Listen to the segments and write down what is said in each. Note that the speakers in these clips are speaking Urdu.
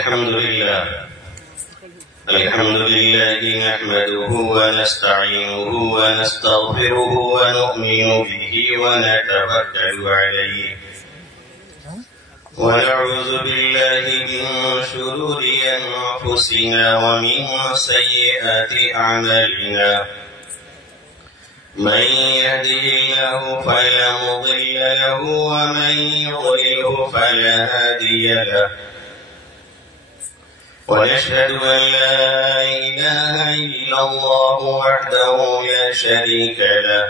الحمد لله نحمده ونستعينه ونستغفره ونؤمن به ونتوكل عليه ونعوذ بالله من شرور أنفسنا ومن سيئات أعمالنا من يهده الله فلا مضل له ومن يضلله فلا هادي له ونشهد أن لا إله إلا الله وحده لا شريك له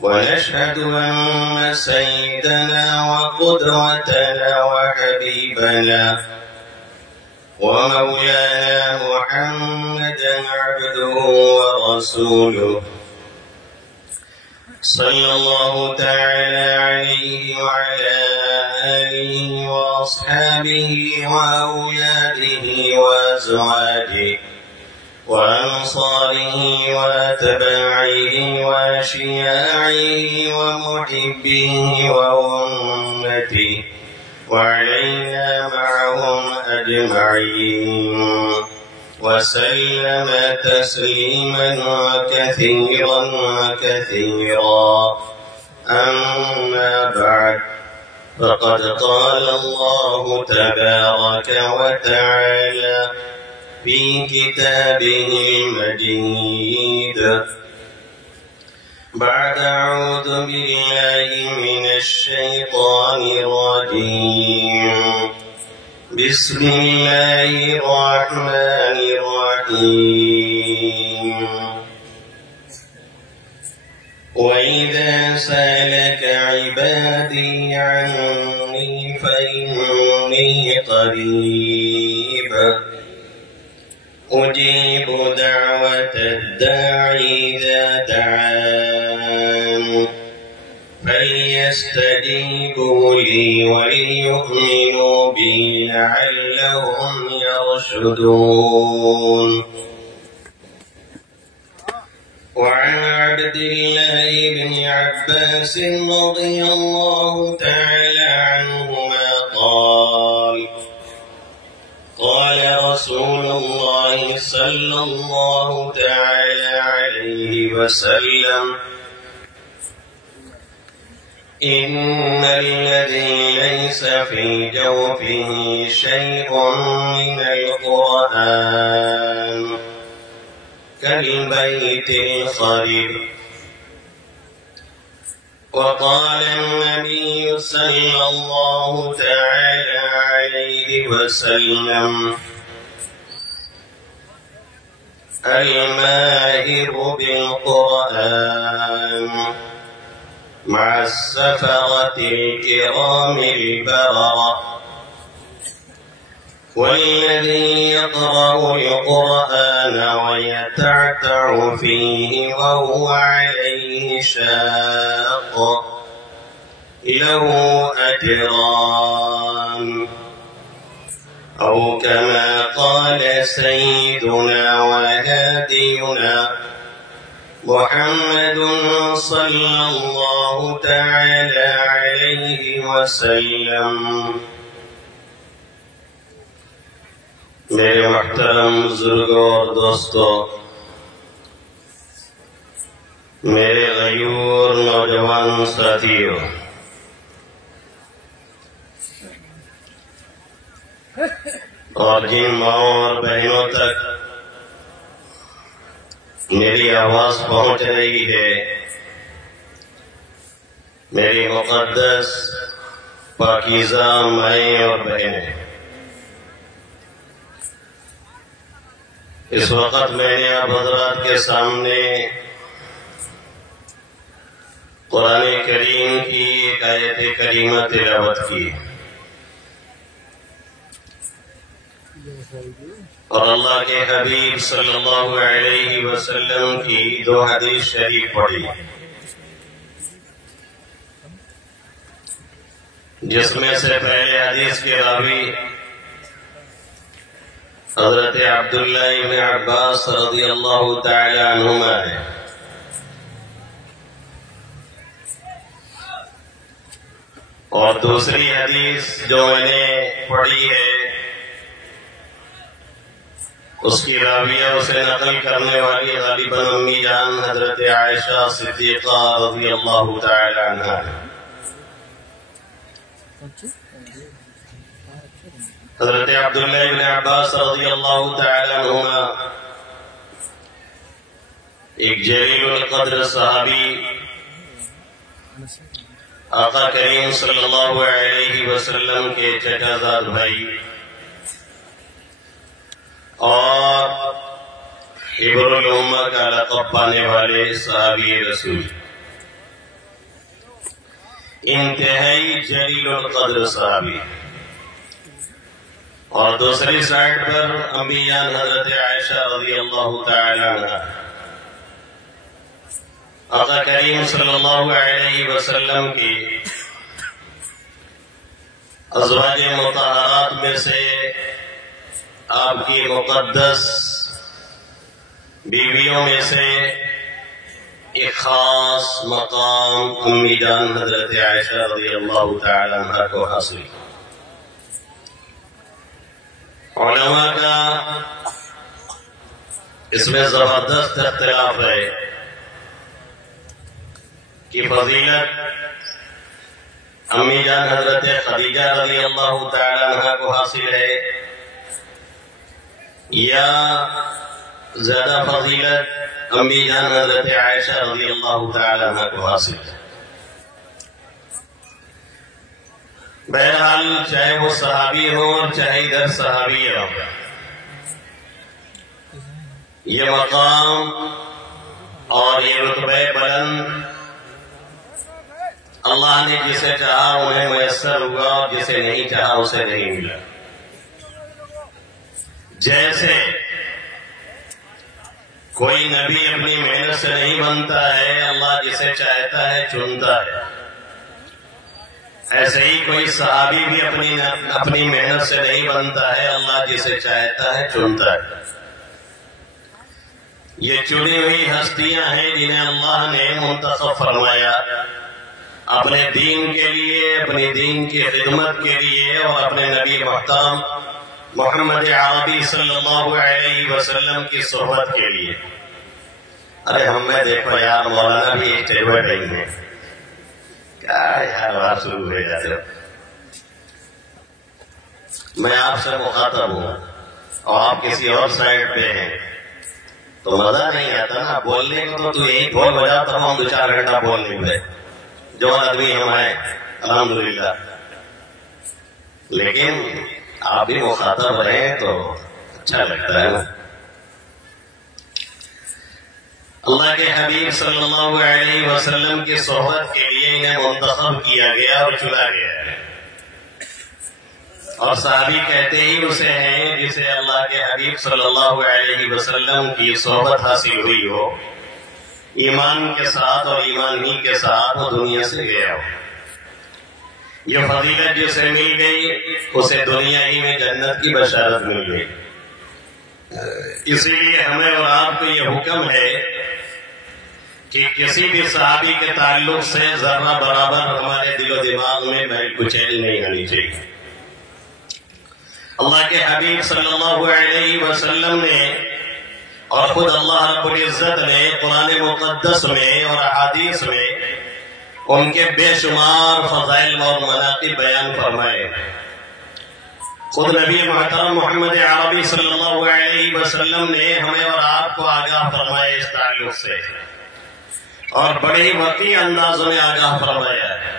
ونشهد أن سيدنا وقدوتنا وحبيبنا ومولانا محمدا عبده ورسوله صلى الله تعالى عليه وعلى آله وأصحابه وأولاده وأزواجه وأنصاره وأتباعه وأشياعه ومحبيه وأمته وعلينا معهم أجمعين وسلم تسليما كثيرا كثيرا. أما بعد، فقد قال الله تبارك وتعالى في كتابه المجيد بعد أعوذ بالله من الشيطان الرجيم بسم الله الرحمن الرحيم وإذا سألك عبادي عني فإني قريب أجيب دعوة الداعي إذا دعان فليستجيبوا لي وليؤمنوا بي لعلهم يرشدون. وعن عبد الله بن عباس رضي الله تعالى عنهما قال رسول الله صلى الله تعالى عليه وسلم إن الذي ليس في جوفه شيء من القرآن كالبيت الخرب. وقال النبي صلى الله تعالى عليه وسلم الماهر بالقرآن مع السفرة الكرام البررة والذي يقرأ القرآن ويتعتع فيه وهو عليه شاق له أجران أو كما قال سيدنا وهادينا محمد صلى الله تعالى عليه وسلم. میرے محترم بزرگوں اور دوستوں، میرے غیور نوجوان ساتھیوں، اور جن ماؤں اور بہنوں تک میری آواز پہنچ رہی ہے، میری مقدس پاکیزہ مائیں اور بہنیں، اس وقت میں نے آپ حضرات کے سامنے قرآن کریم کی ایک آیت کریمہ تلاوت کی اور اللہ کے حبیب صلی اللہ علیہ وسلم کی 2 حدیث شریف پڑھی، جس میں سے پہلے حدیث کے راوی حضرت عبداللہ بن عباس رضی اللہ تعالی عنہما ہے، اور دوسری حدیث جو میں نے پڑھی ہے اس کی راویہ اسے نقل کرنے والی غالباً امی جان حضرت عائشہ صدیقہ رضی اللہ تعالی عنہا. حضرت عبداللہ بن عباس رضی اللہ تعالی عنہما ایک جلیل القدر صحابی آقا کریم صلی اللہ علیہ وسلم کے چچا زاد بھائی اور حبر الامہ کا لقب پانے والے صحابی رسول، انتہائی جلیل القدر صحابی. اور دوسری سائڈ پر امی جان حضرت عائشہ رضی اللہ تعالی عنہا آقا کریم صلی اللہ علیہ وسلم کی ازواج مطہرات میں سے آپ کی مقدس بیویوں میں سے ایک خاص مقام امی جان حضرت عائشہ رضی اللہ تعالی عنہا کو حاصل. علماء کا اس میں زبردست اختلاف ہے کہ فضیلت امی جان حضرت خدیجہ رضی اللہ تعالی عنہا کو حاصل ہے یا زیادہ فضیلت امی جان حضرت عائشہ رضی اللہ تعالی عنہا کو حاصل ہے. بہرحال چاہے وہ صحابی ہو اور چاہے ادھر صحابی ہو، یہ مقام اور یہ رتبہ بلند اللہ نے جسے چاہا انہیں میسر ہوا اور جسے نہیں چاہا اسے نہیں ملا. جیسے کوئی نبی اپنی محنت سے نہیں بنتا ہے، اللہ جسے چاہتا ہے چنتا ہے، ایسے ہی کوئی صحابی بھی اپنی محنت سے نہیں بنتا ہے، اللہ جسے چاہتا ہے چنتا ہے. یہ چنی ہوئی ہستیاں ہیں جنہیں اللہ نے منتخب فرمایا اپنے دین کے لیے، اپنے دین کی خدمت کے لیے اور اپنے نبی محترم محمد عربی صلی اللہ علیہ وسلم کی صحبت کے لیے. ارے ہم میں دیکھو یار مولانا بھی ایک ٹیبل نہیں ہے، کیا یار بات شروع ہو جاتے ہو. میں آپ سے مخاطب ہوں اور آپ کسی اور سائڈ پہ ہیں تو مزہ نہیں آتا نا بولنے کو. تو یہی ڈھول بجاتا ہوں 2-4 گھنٹہ بولنے میں، جو آدمی ہم ہیں الحمدللہ، لیکن آپ بھی مخاطب رہیں تو اچھا لگتا ہے نا. اللہ کے حبیب صلی اللہ علیہ وسلم کی صحبت کے لیے انہیں منتخب کیا گیا اور چنا گیا ہے. اور صحابی کہتے ہی اسے ہیں جسے اللہ کے حبیب صلی اللہ علیہ وسلم کی صحبت حاصل ہوئی ہو، ایمان کے ساتھ اور ایمان ہی کے ساتھ وہ دنیا سے گیا ہو. یہ فضیلت جسے مل گئی اسے دنیا ہی میں جنت کی بشارت مل گئی. اس لیے ہمیں اور آپ کو یہ حکم ہے کہ کسی بھی صحابی کے تعلق سے ذرہ برابر ہمارے دل و دماغ میں محل کچیل نہیں ہونی چاہیے. اللہ کے حبیب صلی اللہ علیہ وسلم نے اور خود اللہ رب العزت نے قرآن مقدس میں اور احادیث میں ان کے بے شمار فضائل اور مناقب بیان فرمائے. خود نبی محترم محمد عربی صلی اللہ علیہ وسلم نے ہمیں اور آپ کو آگاہ فرمائے اس تعلق سے، اور بڑے ہی وسیع انداز میں آگاہ فرمایا ہے.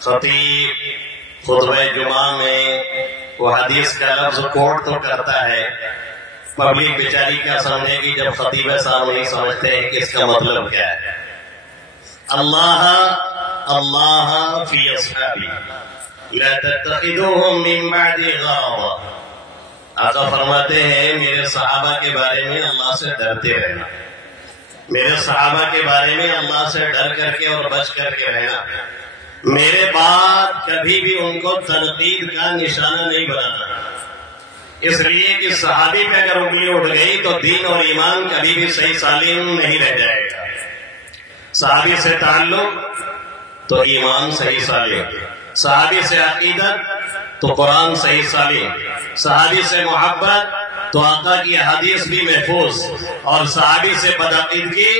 خطیب خطبہ جمعہ میں وہ حدیث کا لفظ کوٹ تو کرتا ہے، پبلک بیچاری کیا سمجھے گی جب خطیب صاحب نہیں سمجھتے ہیں کہ اس کا مطلب کیا ہے. اللہ فی اصحابی لا تتخذوهم من بعد غرضا. آقا فرماتے ہیں میرے صحابہ کے بارے میں اللہ سے ڈرتے رہنا، میرے صحابہ کے بارے میں اللہ سے ڈر کر کے اور بچ کر کے رہنا. میرے بعد کبھی بھی ان کو تنقید کا نشانہ نہیں بنانا، اس لیے کہ صحابی پہ اگر انگلی اٹھ گئی تو دین اور ایمان کبھی بھی صحیح سالم نہیں رہ جائے گا. صحابی سے تعلق تو ایمان صحیح سالم، صحابی سے عقیدت تو قرآن صحیح سالم، صحابی سے محبت تو آقا کی حدیث بھی محفوظ، اور صحابی سے بدعقیدگی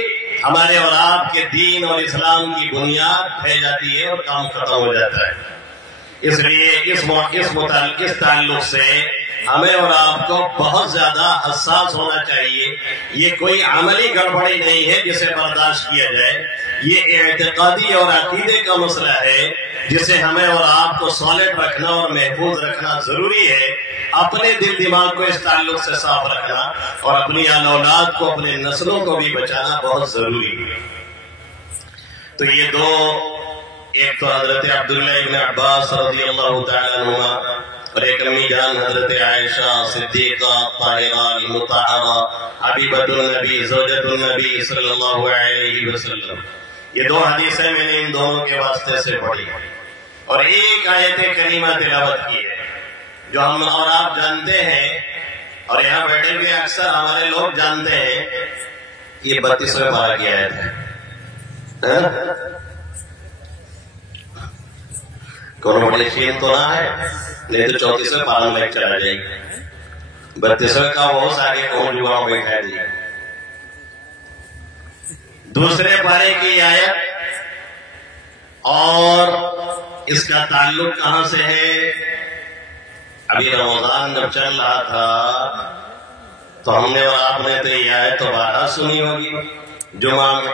ہمارے اور آپ کے دین اور اسلام کی بنیاد پھیل جاتی ہے اور کام ختم ہو جاتا ہے۔ اس لیے اس تعلق سے ہمیں اور آپ کو بہت زیادہ حساس ہونا چاہیے۔ یہ کوئی عملی گڑبڑی نہیں ہے جسے برداشت کیا جائے، یہ اعتقادی اور عقیدے کا مسئلہ ہے جسے ہمیں اور آپ کو سالڈ رکھنا اور محفوظ رکھنا ضروری ہے۔ اپنے دل دماغ کو اس تعلق سے صاف رکھنا اور اپنی اولاد کو، اپنے نسلوں کو بھی بچانا بہت ضروری ہے۔ تو یہ دو، ایک تو حضرت عبداللہ ابن عباس رضی اللہ تعالیٰ عنہما اور ایک امی جان حضرت عائشہ صدیقہ طاہرہ المطہرہ حبیبۃ النبی زوجۃ النبی صلی اللہ علیہ وسلم، یہ دو حدیثیں میں نے ان دونوں کے واسطے سے پڑھی اور ایک آیت کریمہ تلاوت کی ہے جو ہم اور آپ جانتے ہیں، اور یہاں بیٹھے ہوئے اکثر ہمارے لوگ جانتے ہیں، یہ 32ویں پارہ کی آیت ہے۔ کون ملکین تو نہ ہے، نہیں تو 34ویں پارہ میں چلا جائے گی، 32ویں کا وہ سارے کون جو وہاں بیٹھا ہے جی۔ دوسرے پارے کی آیت، اور اس کا تعلق کہاں سے ہے؟ ابھی رمضان جب چل رہا تھا تو ہم نے اور آپ نے تو یہ آیت تو بارہ سنی ہوگی جمعہ میں،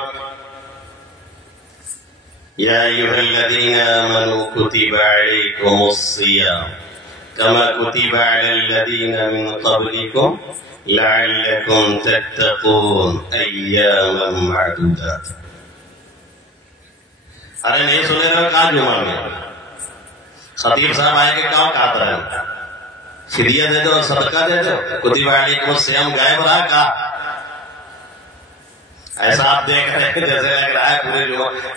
یا ایھا الذین آمنوا کتب علیکم الصیام کما کتب علی الذین من قبلکم لعلکم تتقون ایاما معدودات۔ ارے نہیں سنے گا کہاں جمعہ میں؟ خطیب صاحب آئے کہ کہاں کہا تھا فدیہ دے دو، صدقہ دے دو، کتب علیکم الصیام غائب رہا کہا؟ ایسا آپ دیکھ رہے ہیں جیسے لگ رہا ہے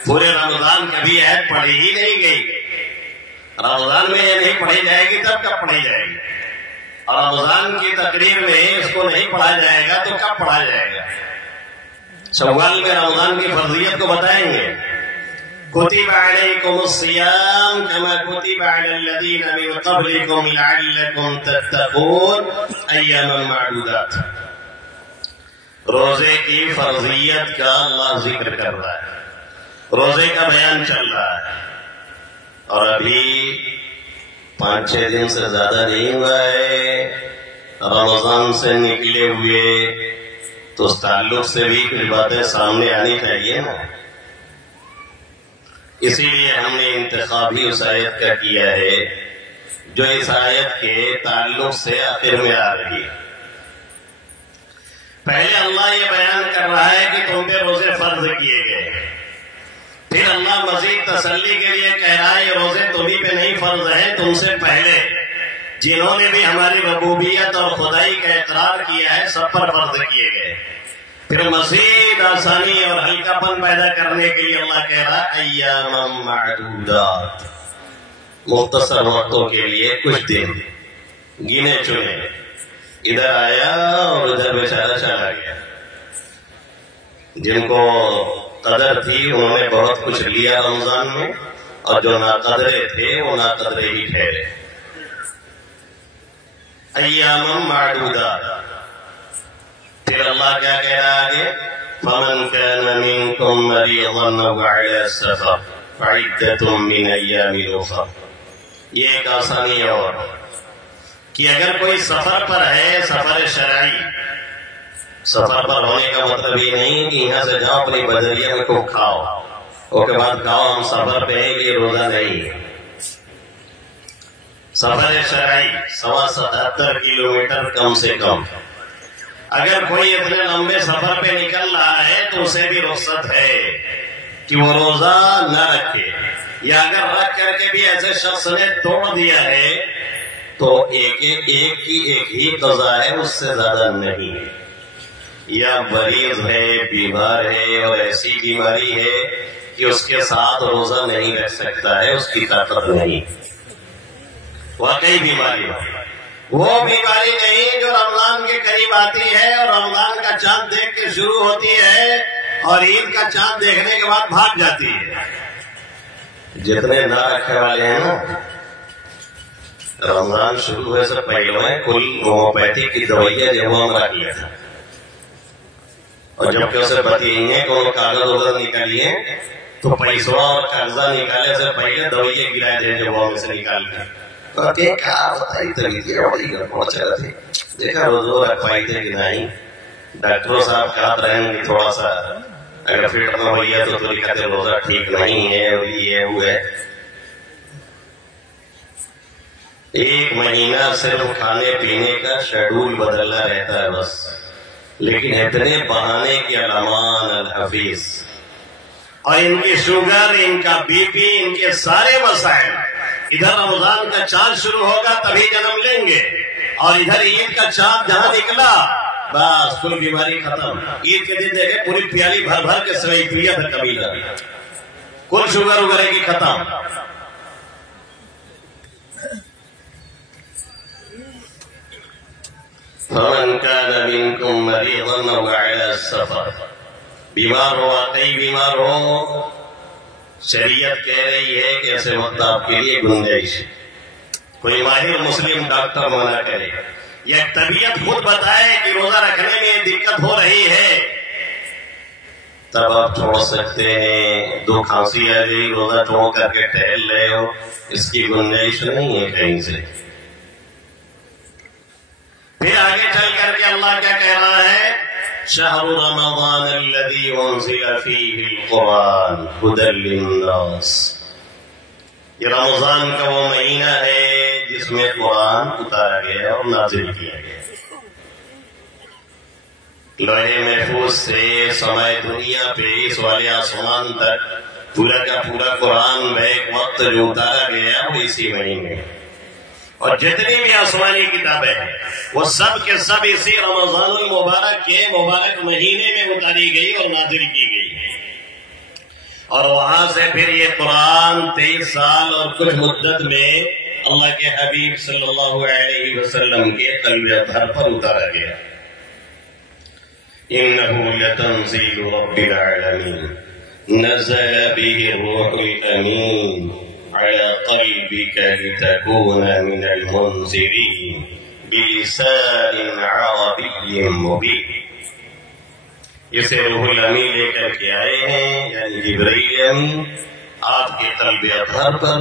پورے رمضان کبھی عید پڑھی ہی نہیں گئی۔ رمضان میں یہ نہیں پڑھی جائے گی تب کب پڑھی جائے گی؟ اور رمضان کی تقریر میں اس کو نہیں پڑھا جائے گا تو کب پڑھا جائے گا؟ شوال میں رمضان کی فرضیت کو بتائیں گے۔ کتب علیکم الصیام کما کتب علی الذین من قبلکم لعلکم تتقون ایاما معدودات۔ روزے کی فرضیت کا اللہ ذکر کر رہا ہے، روزے کا بیان چل رہا ہے، اور ابھی 5-6 دن سے زیادہ نہیں ہوا ہے رمضان سے نکلے ہوئے، تو اس تعلق سے بھی کچھ باتیں سامنے آنی چاہیے نا۔ اسی لیے ہم نے انتخاب بھی اس آیت کا کیا ہے جو اس آیت کے تعلق سے آخر میں آ رہی ہے۔ پہلے اللہ یہ بیان کر رہا ہے کہ تم پہ روزے فرض کیے گئے، پھر اللہ مزید تسلی کے لیے کہہ رہا ہے یہ روزے تمہیں پہ نہیں فرض ہیں، تم سے پہلے جنہوں نے بھی ہماری ربوبیت اور خدائی کا اقرار کیا ہے سب پر فرض کیے گئے۔ پھر مزید آسانی اور ہلکا پن پیدا کرنے کے لیے اللہ کہہ رہا ہے ایاما معدودات، مختصر وقتوں کے لیے کچھ دن گنے چنے۔ ادھر آیا اور ادھر بیچارہ چلا گیا، جن کو قدر تھی انہوں نے بہت کچھ لیا رمضان میں، اور جو ناقدرے تھے وہ ناقدرے ہی ٹھہرے۔ ایاما معدودات۔ پھر اللہ کیا کہہ رہا آگے؟ فمن كان منكم مريضا او على سفر فعدة من ايام اخر۔ یہ ایک آسانی اور کہ اگر کوئی سفر پر ہے، سفر شرعی، سفر پر ہونے کا مطلب یہ نہیں کہ یہاں سے جاؤ اپنی بدریہ میں کو کھاؤ، اس کے بعد کھاؤ ہم سفر پہ ہیں، یہ روزہ نہیں۔ سفر شرعی 77 کلومیٹر کم سے کم، اگر کوئی اتنے لمبے سفر پہ نکل رہا ہے تو اسے بھی رخصت ہے کہ وہ روزہ نہ رکھے، یا اگر رکھ کر کے بھی ایسے شخص نے توڑ دیا ہے تو ایک ہی قضا ہے، اس سے زیادہ نہیں۔ یا مریض ہے، بیمار ہے، اور ایسی بیماری ہے کہ اس کے ساتھ روزہ نہیں رہ سکتا ہے، اس کی طاقت نہیں، واقعی بیماری ہے، وہ بیماری نہیں جو رمضان کے قریب آتی ہے اور رمضان کا چاند دیکھ کے شروع ہوتی ہے اور عید کا چاند دیکھنے کے بعد بھاگ جاتی ہے۔ جتنے نہ رکھنے والے ہیں نا، رمضان شروع ہوئے سے پہلے کل ہومیوپیتھی کی دوائیاں جب ہم رکھ لیا تھا، اور جب کہ اسے بتائیے کہ وہ کاغذ ادھر نکالیے تو پیسوں اور قرضہ نکالے سے پہلے دوائیاں گرائے تھے جب وہ سے نکال کے کیا بتائی پہنچ رہے تھے، دیکھا روزو رکھ پائی تھے کہ نہیں، ڈاکٹر صاحب کہتے رہیں گے تھوڑا سا اگر فٹ نہ ہوئی ہے تو کہتے روزہ ٹھیک نہیں ہے، یہ وہ ہے۔ ایک مہینہ صرف کھانے پینے کا شیڈول بدلنا رہتا ہے بس، لیکن اتنے بہانے کے علمان الحفیظ، اور ان کی شوگر، ان کا بی پی، ان کے سارے مسائل ادھر رمضان کا چاند شروع ہوگا تبھی جنم لیں گے، اور ادھر عید کا چاند جہاں نکلا بس کل بیماری ختم۔ عید کے دن دیکھے پوری پیالی بھر بھر کے سوئی پیا تھا قبیلہ، کل شوگر وغیرہ کی ختم۔ فمن كان منكم مريضا او على السفر، بیمار ہو، واقعی بیمار ہو، شریعت کہہ رہی ہے کہ ایسے وقت آپ کے لیے گنجائش، کوئی ماہر مسلم ڈاکٹر منع کرے یا طبیعت خود بتائے کہ روزہ رکھنے میں دقت ہو رہی ہے، تب آپ چھوڑ سکتے ہیں۔ دو کھانسی آ گئی، روزہ چھوڑ کر کے ٹہل رہے ہو، اس کی گنجائش نہیں ہے کہیں سے۔ پھر آگے چل کر کے اللہ کیا کہہ رہا ہے؟ شہر رمضان الذی انزل فیہ القرآن ھدی للناس، یہ رمضان کا وہ مہینہ ہے جس میں قرآن اتارا گیا اور نازل کیا گیا، لوح محفوظ سے سمائے دنیا پہ اس والے آسمان تک پورا کا پورا قرآن بیک وقت جو اتارا گیا وہ اسی مہینے، اور جتنی بھی آسمانی کتابیں ہیں وہ سب کے سب اسی رمضان المبارک کے مبارک مہینے میں اتاری گئی اور نازل کی گئی، اور وہاں سے پھر یہ قرآن 23 سال اور کچھ مدت میں اللہ کے حبیب صلی اللہ علیہ وسلم کے قلب اطہر پر اتارا گیا۔ انہ لتنزیل رب العالمین نزل به الروح الامین على قلبك لتكون من المنذرين بلسان عربي مبين، اسے روح الامین لے کر کے آئے ہیں، یعنی جبرائیل امین آپ کے قلب اطہر پر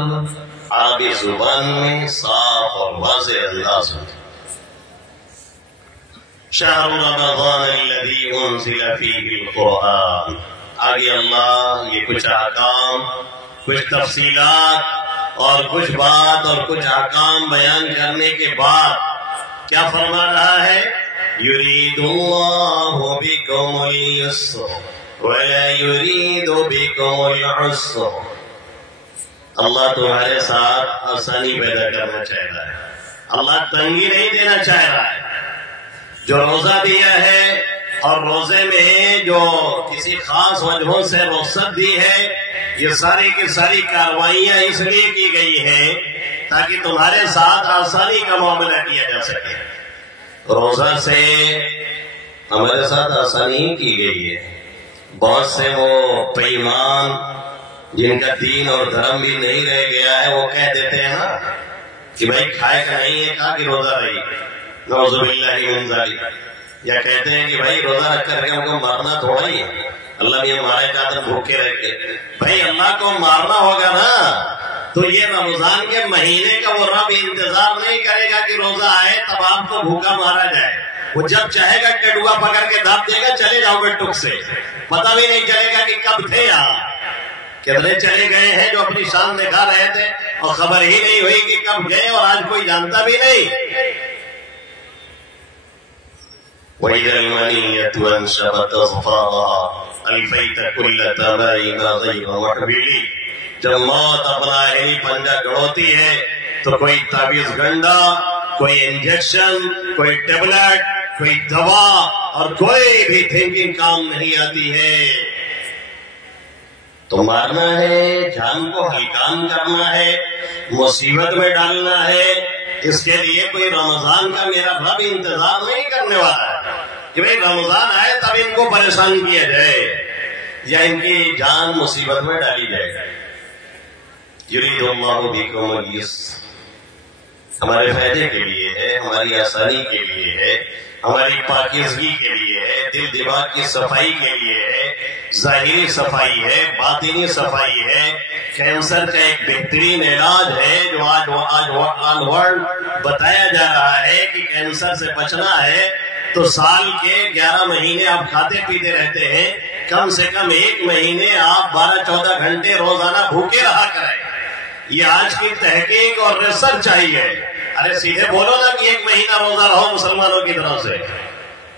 عربی زبان میں صاف اور واضح انداز میں۔ شہر رمضان الذی انزل فیہ القرآن، آگے اللہ یہ کچھ احکام، کچھ تفصیلات اور کچھ بات اور کچھ احکام بیان کرنے کے بعد کیا فرما رہا ہے؟ یرید اللہ بکم اليسر ولا یرید بکم العسر، اللہ تمہارے ساتھ آسانی پیدا کرنا چاہتا ہے، اللہ تنگی نہیں دینا چاہ رہا ہے۔ جو روزہ دیا ہے اور روزے میں جو کسی خاص وجہوں سے رخصت دی ہے، یہ ساری کی ساری کاروائیاں اس لیے کی گئی ہیں تاکہ تمہارے ساتھ آسانی کا معاملہ کیا جا سکے۔ روزہ سے ہمارے ساتھ آسانی ہی کی گئی ہے۔ بہت سے وہ پیمان جن کا دین اور دھرم بھی نہیں رہ گیا ہے وہ کہہ دیتے ہیں نا کہ بھائی کھائے کا نہیں ہے، کہا کہ روزہ رہی، نعوذ باللہ من ذالک، یا کہتے ہیں کہ بھائی روزہ رکھ کر کے ہم کو مارنا تھوڑا ہی ہے، اللہ نے ہمارے چاہتے بھوکے رہ کے، بھائی اللہ کو مارنا ہوگا نا تو یہ رمضان کے مہینے کا وہ رب انتظار نہیں کرے گا کہ روزہ آئے تب آپ کو بھوکا مارا جائے، وہ جب چاہے گا ٹڈوا پکڑ کے دھاپ دے گا، چلے جاؤ گے ٹک سے، پتہ بھی نہیں چلے گا کہ کب تھے یہاں، کتنے چلے گئے ہیں جو اپنی شان دکھا رہے تھے اور خبر ہی نہیں ہوئی کہ کب گئے، اور آج کوئی جانتا بھی نہیں۔ وَإِذَا الْمَنِيَّةُ أَنْشَبَتْ أَظْفَارَهَا أَلْفَيْتَ كُلَّ تَمَائِمَ غَيْرَ مُحْبِلِ، جب موت اپنا ہی پنجہ گڑوتی ہے تو کوئی تعویذ گنڈا، کوئی انجیکشن، کوئی ٹیبلٹ، کوئی دوا اور کوئی بھی تھنکنگ کام نہیں آتی ہے۔ تو مارنا ہے، جان کو ہلکان کرنا ہے، مصیبت میں ڈالنا ہے، اس کے لیے کوئی رمضان کا میرا رب انتظار نہیں کرنے والا ہے کہ بھئی رمضان آئے تب ان کو پریشان کیا جائے یا ان کی جان مصیبت میں ڈالی جائے۔ یرید اللہ بکم اليسر، ہمارے فائدے کے لیے ہے، ہماری آسانی کے لیے ہے، ہماری پاکیزگی کے لیے ہے، دل دماغ کی صفائی کے لیے ہے، ظاہری صفائی ہے، باطنی صفائی ہے۔ کینسر کا ایک بہترین علاج ہے جو آج ورلڈ بتایا جا رہا ہے کہ کینسر سے بچنا ہے تو سال کے 11 مہینے آپ کھاتے پیتے رہتے ہیں، کم سے کم 1 مہینے آپ 12-14 گھنٹے روزانہ بھوکے رہا کریں۔ یہ آج کی تحقیق اور ریسرچ چاہیے۔ ارے سیدھے بولو نا کہ 1 مہینہ روزہ رہو مسلمانوں کی طرف سے،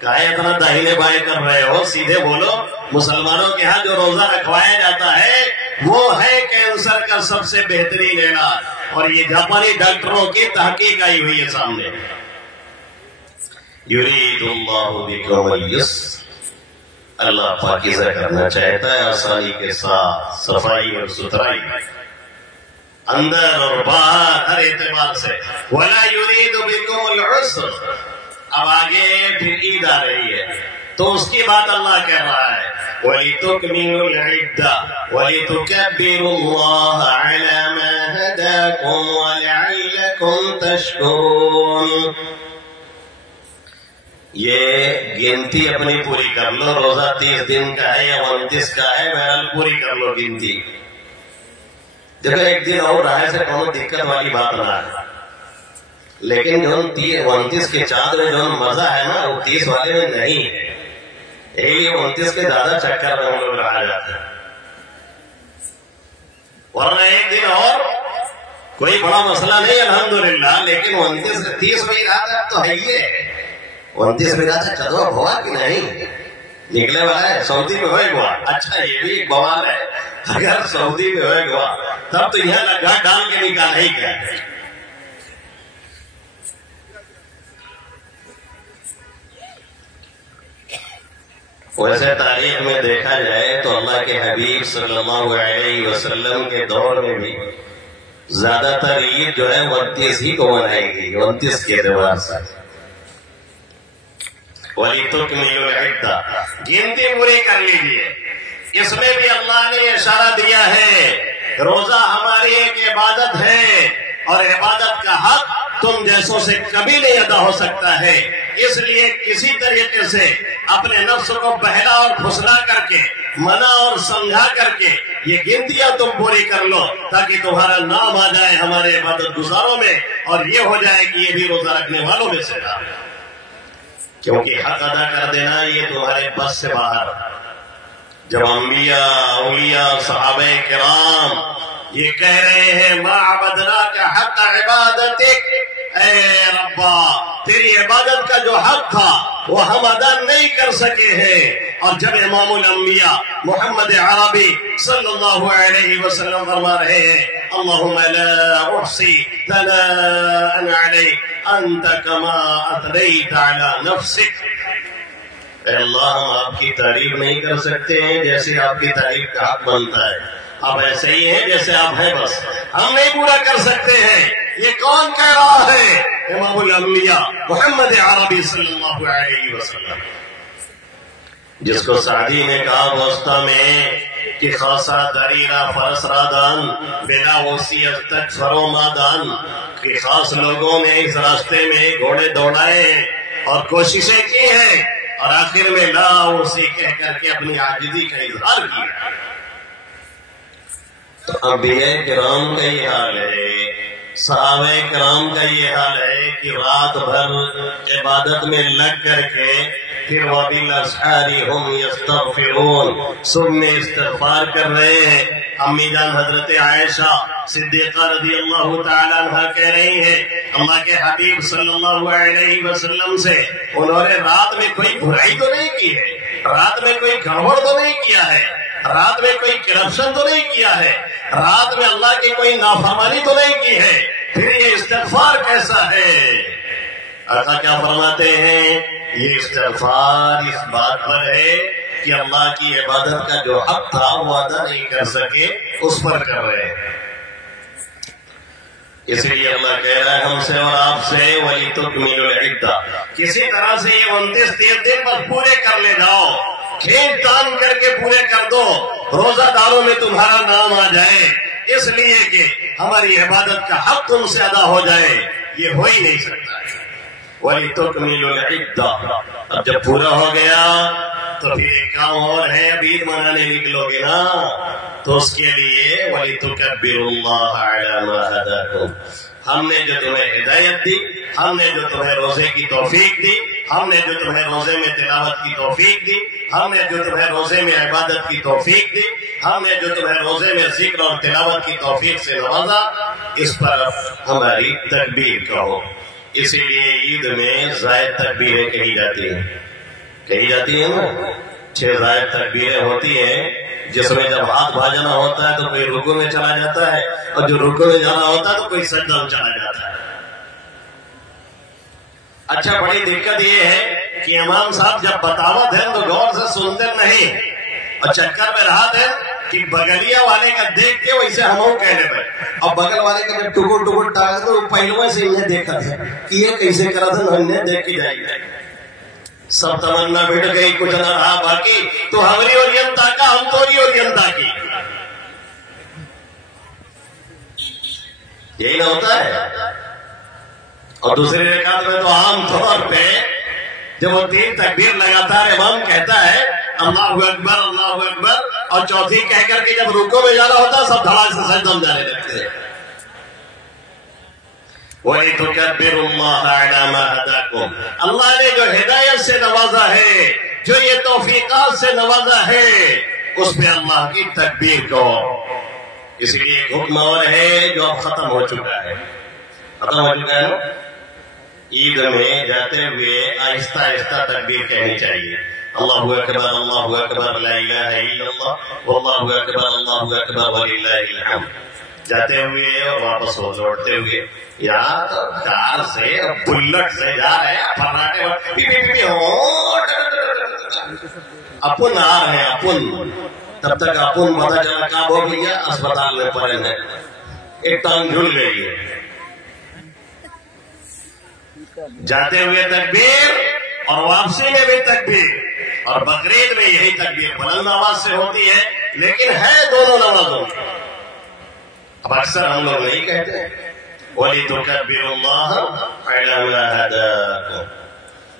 کہا اتنا داہنے بائیں کر رہے ہو؟ سیدھے بولو، مسلمانوں کے ہاں جو روزہ رکھوایا جاتا ہے وہ ہے کینسر کا سب سے بہترین علاج، اور یہ جاپانی ڈاکٹروں کی تحقیق آئی ہوئی ہے سامنے۔ یرید اللہ بکم اليسر، اللہ پاکیزہ کرنا چاہتا ہے آسانی کے ساتھ، صفائی اور ستھرائی اندر اور باہر ہر اعتبار سے۔ ولا یرید بکم العسر، اب آگے پھر عید آ رہی ہے تو اس کی بات اللہ کہہ رہا ہے، وَلِتُكْمِلُوا الْعِدَّةَ وَلِتُكَبِّرُوا اللَّهَ عَلَى مَا هَدَاكُمْ وَلَعَلَّكُمْ تَشْكُرُونَ۔ یہ گنتی اپنی پوری کر لو، روزہ 30 دن کا ہے یا 29 کا ہے، بہرحال پوری کر لو گنتی۔ دیکھو ایک دن اور رہے سے کوئی دقت والی بات نہ ہے، لیکن جو 29 کے چاند میں جو مزہ ہے نا وہ 30 والے میں نہیں ہے۔ یہی 29 کے زیادہ چکر میں ہم لوگ رہا جاتے ہیں، ورنہ ایک دن اور کوئی بڑا مسئلہ نہیں الحمدللہ، لیکن 29 سے 30 میں ہی رہا تو ہے ہی ہے۔ 29 میں رہا چلو ہوا کہ نہیں نکلے والا ہے، سعودی میں ہوئے گوا۔ اچھا یہ بھی ایک بوال ہے، اگر سعودی میں ہوئے گوا تب تو یہاں لگا ڈال کے نکالا ہی کیا۔ ویسے تاریخ میں دیکھا جائے تو اللہ کے حبیب صلی اللہ علیہ وسلم کے دور میں بھی زیادہ تر عید جو ہے 29 ہی کو منائی گئی، 29 کے اعتبار سے۔ وَلِتُكْمِلُوا الْعِدَّةَ، گنتی پوری کر لیجیے۔ اس میں بھی اللہ نے اشارہ دیا ہے روزہ ہماری ایک عبادت ہے، اور عبادت کا حق تم جیسوں سے کبھی نہیں ادا ہو سکتا ہے، اس لیے کسی طریقے سے اپنے نفس کو بہلا اور پھسلا کر کے، منع اور سمجھا کر کے یہ گنتیاں تم پوری کر لو تاکہ تمہارا نام آ جائے ہمارے عبادت گزاروں میں، اور یہ ہو جائے کہ یہ بھی روزہ رکھنے والوں میں سے تھا، کیونکہ حق ادا کر دینا یہ تمہارے بس سے باہر۔ جب انبیاء، اولیاء، صحابہ کرام یہ کہہ رہے ہیں ما عبدناک حق عبادتک، اے ربا تیری عبادت کا جو حق تھا وہ ہم ادا نہیں کر سکے ہیں، اور جب امام الانبیاء محمد عربی صلی اللہ علیہ وسلم فرما رہے ہیں اللہم لا احصی ثناء علیک انت کما اثنیت علی نفسک، اے اللہ ہم آپ کی تعریف نہیں کر سکتے ہیں جیسے آپ کی تعریف کا حق بنتا ہے، آپ ایسے ہی ہیں جیسے آپ ہیں، بس ہم نہیں پورا کر سکتے ہیں۔ یہ کون کہہ رہا ہے؟ امام الانبیاء محمد عربی صلی اللہ علیہ وسلم، جس کو سعدی نے کہا بوسطہ میں کہ خاصا دریرہ فرس رادان بلا وسیعت تک فرو مادان، کہ خاص لوگوں نے اس راستے میں گھوڑے دوڑائے اور کوششیں کی ہیں، اور آخر میں لا وسی کہہ کر کے اپنی عاجزی کا اظہار کیا۔ تو انبیاء کرام کا یہ حال ہے، صحابہ کرام کا یہ حال ہے کہ رات بھر عبادت میں لگ کر کے پھر وَبِالْأَسْحَارِ هُمْ يَسْتَغْفِرُونَ، صبح میں استغفار کر رہے ہیں۔ امی جان حضرت عائشہ صدیقہ رضی اللہ تعالیٰ عنہ کہہ رہی ہیں اللہ کے حبیب صلی اللہ علیہ وسلم سے انہوں نے رات میں کوئی برائی تو نہیں کی ہے، رات میں کوئی گڑبڑ تو نہیں کیا ہے، رات میں کوئی کرپشن تو نہیں کیا ہے، رات میں اللہ کی کوئی نافرمانی تو نہیں کی ہے، پھر یہ استغفار کیسا ہے؟ آقا کیا فرماتے ہیں؟ یہ استغفار اس بات پر ہے کہ اللہ کی عبادت کا جو حق تھا وہ ادا نہیں کر سکے، اس پر کر رہے ہیں۔ اس لیے اللہ کہہ رہا ہے ہم سے اور آپ سے وَلِتُكْمِلُوا الْعِدَّةَ، کسی طرح سے یہ 29 دن بس پورے کر لے جاؤ، کھینچ تان کر کے پورے کر دو، روزہ داروں میں تمہارا نام آ جائے۔ اس لیے کہ ہماری عبادت کا حق تم سے ادا ہو جائے، یہ ہو ہی نہیں سکتا ہے۔ وَلِتُكْمِلُوا الْعِدَّةَ، اب جب پورا ہو گیا تو پھر ایک کام اور ہے، اب عید منانے نکلو گے نا، تو اس کے لیے وَلِتُكَبِّرُوا اللَّهَ عَلَى مَا هَدَاكُمْ، ہم نے جو تمہیں ہدایت دی، ہم نے جو تمہیں روزے کی توفیق دی، ہم نے جو تمہیں روزے میں تلاوت کی توفیق دی، ہم نے جو تمہیں روزے میں عبادت کی توفیق دی، ہم نے جو تمہیں روزے میں ذکر اور تلاوت کی توفیق سے نوازا، اس پر ہماری تکبیر کہو۔ اسی لیے عید میں زائد تکبیریں کہی جاتی ہیں نا، 6 زائد تکبیریں ہوتی ہیں، جس میں جب ہاتھ بھاجنا ہوتا ہے تو کوئی رکوع میں چلا جاتا ہے، اور جو رکوع میں جانا ہوتا ہے تو کوئی سجدہ میں چلا جاتا ہے۔ اچھا، بڑی دقت یہ ہے کہ امام صاحب جب بتاوت ہے تو غور سے سنتے نہیں، اور چکر میں رہا تھے کہ بغلیہ والے کا دیکھ کے ویسے ہم کہنے پہ، اور بغل والے کا جب ٹکڑ ٹکڑ ٹاگ تو پہلوے سے انہیں دیکھا تھا کہ یہ کیسے کرا تھا، ہم نے دیکھ کے جائے سب تمنا بھٹ گئی، کچھ نہ رہا باقی، تو ہماری اورینتا کا ہم توری اورینتا کی، یہی نہ ہوتا ہے۔ اور دوسری رکعت میں تو عام طور پہ جب وہ 3 تکبیر لگاتار امام کہتا ہے اللہ اکبر اللہ اکبر، اور چوتھی کہہ کر کے جب رکوع میں جانا ہوتا سب دھڑاک سے سجدہ میں جانے لگتے ہیں۔ وَلِتُكَبِّرُوا اللَّهَ عَلَى مَا هَدَاكُمْ، اللہ نے جو ہدایت سے نوازا ہے، جو یہ توفیقات سے نوازا ہے، اس پہ اللہ کی تکبیر کہو۔ اس لیے ایک حکم اور ہے جو اب ختم ہو چکا ہے، نا، عید میں جاتے ہوئے آہستہ آہستہ تکبیر کہنی چاہیے، اللہ اکبر اللہ اکبر لا الہ الا اللہ واللہ اکبر اللہ اکبر وللہ الحمد، جاتے ہوئے اور واپس ہو لوٹتے ہوئے، یا تو کار سے بلٹ سے جا رہے ہیں، اپن آ رہے ہیں، اپن تب تک اپن پتا چلا کام ہو گیا، اسپتال میں پڑے ہیں، ایک ٹانگ جھل گئی ہے، جاتے ہوئے تکبیر اور واپسی میں بھی تکبیر، اور بقرعید میں یہی تکبیر بلند آواز سے ہوتی ہے، لیکن ہے دونوں نمازوں میں۔ اب اکثر ہم لوگ نہیں کہتے وَلِتُكَبِّرُوا اللَّهَ عَلَى مَا هَدَاكُمْ،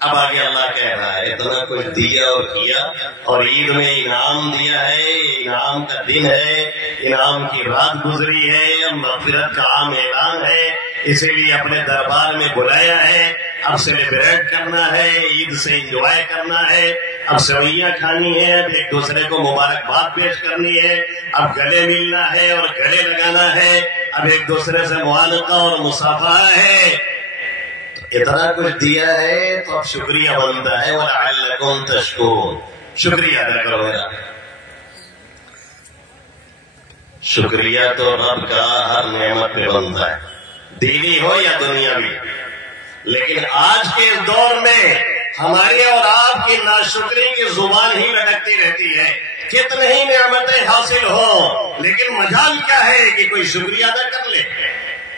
اب آگے اللہ کہہ رہا ہے اتنا کچھ دیا اور کیا، اور عید میں انعام دیا ہے، انعام کا دن ہے، انعام کی رات گزری ہے، مغفرت کا عام اعلان ہے، اسی لیے اپنے دربار میں بلایا ہے، اب سیلیبریٹ کرنا ہے، عید سے انجوائے کرنا ہے، اب سوئیاں کھانی ہے، اب ایک دوسرے کو مبارکباد پیش کرنی ہے، اب گلے ملنا ہے اور گلے لگانا ہے، اب ایک دوسرے سے معانقہ اور مصافحہ ہے، اتنا کچھ دیا ہے تو اب شکریہ بنتا ہے، وَلَعَلَّكُمْ تَشْكُرُونَ، شکریہ ادا کرو گا۔ شکریہ تو رب کا ہر نعمت پہ بنتا ہے، دینی ہو یا دنیاوی، لیکن آج کے دور میں ہماری اور آپ کی ناشکری کی زبان ہی لٹکتی رہتی ہے، کتنی ہی نعمتیں حاصل ہوں، لیکن مجال کیا ہے کہ کوئی شکریہ ادا کر لے۔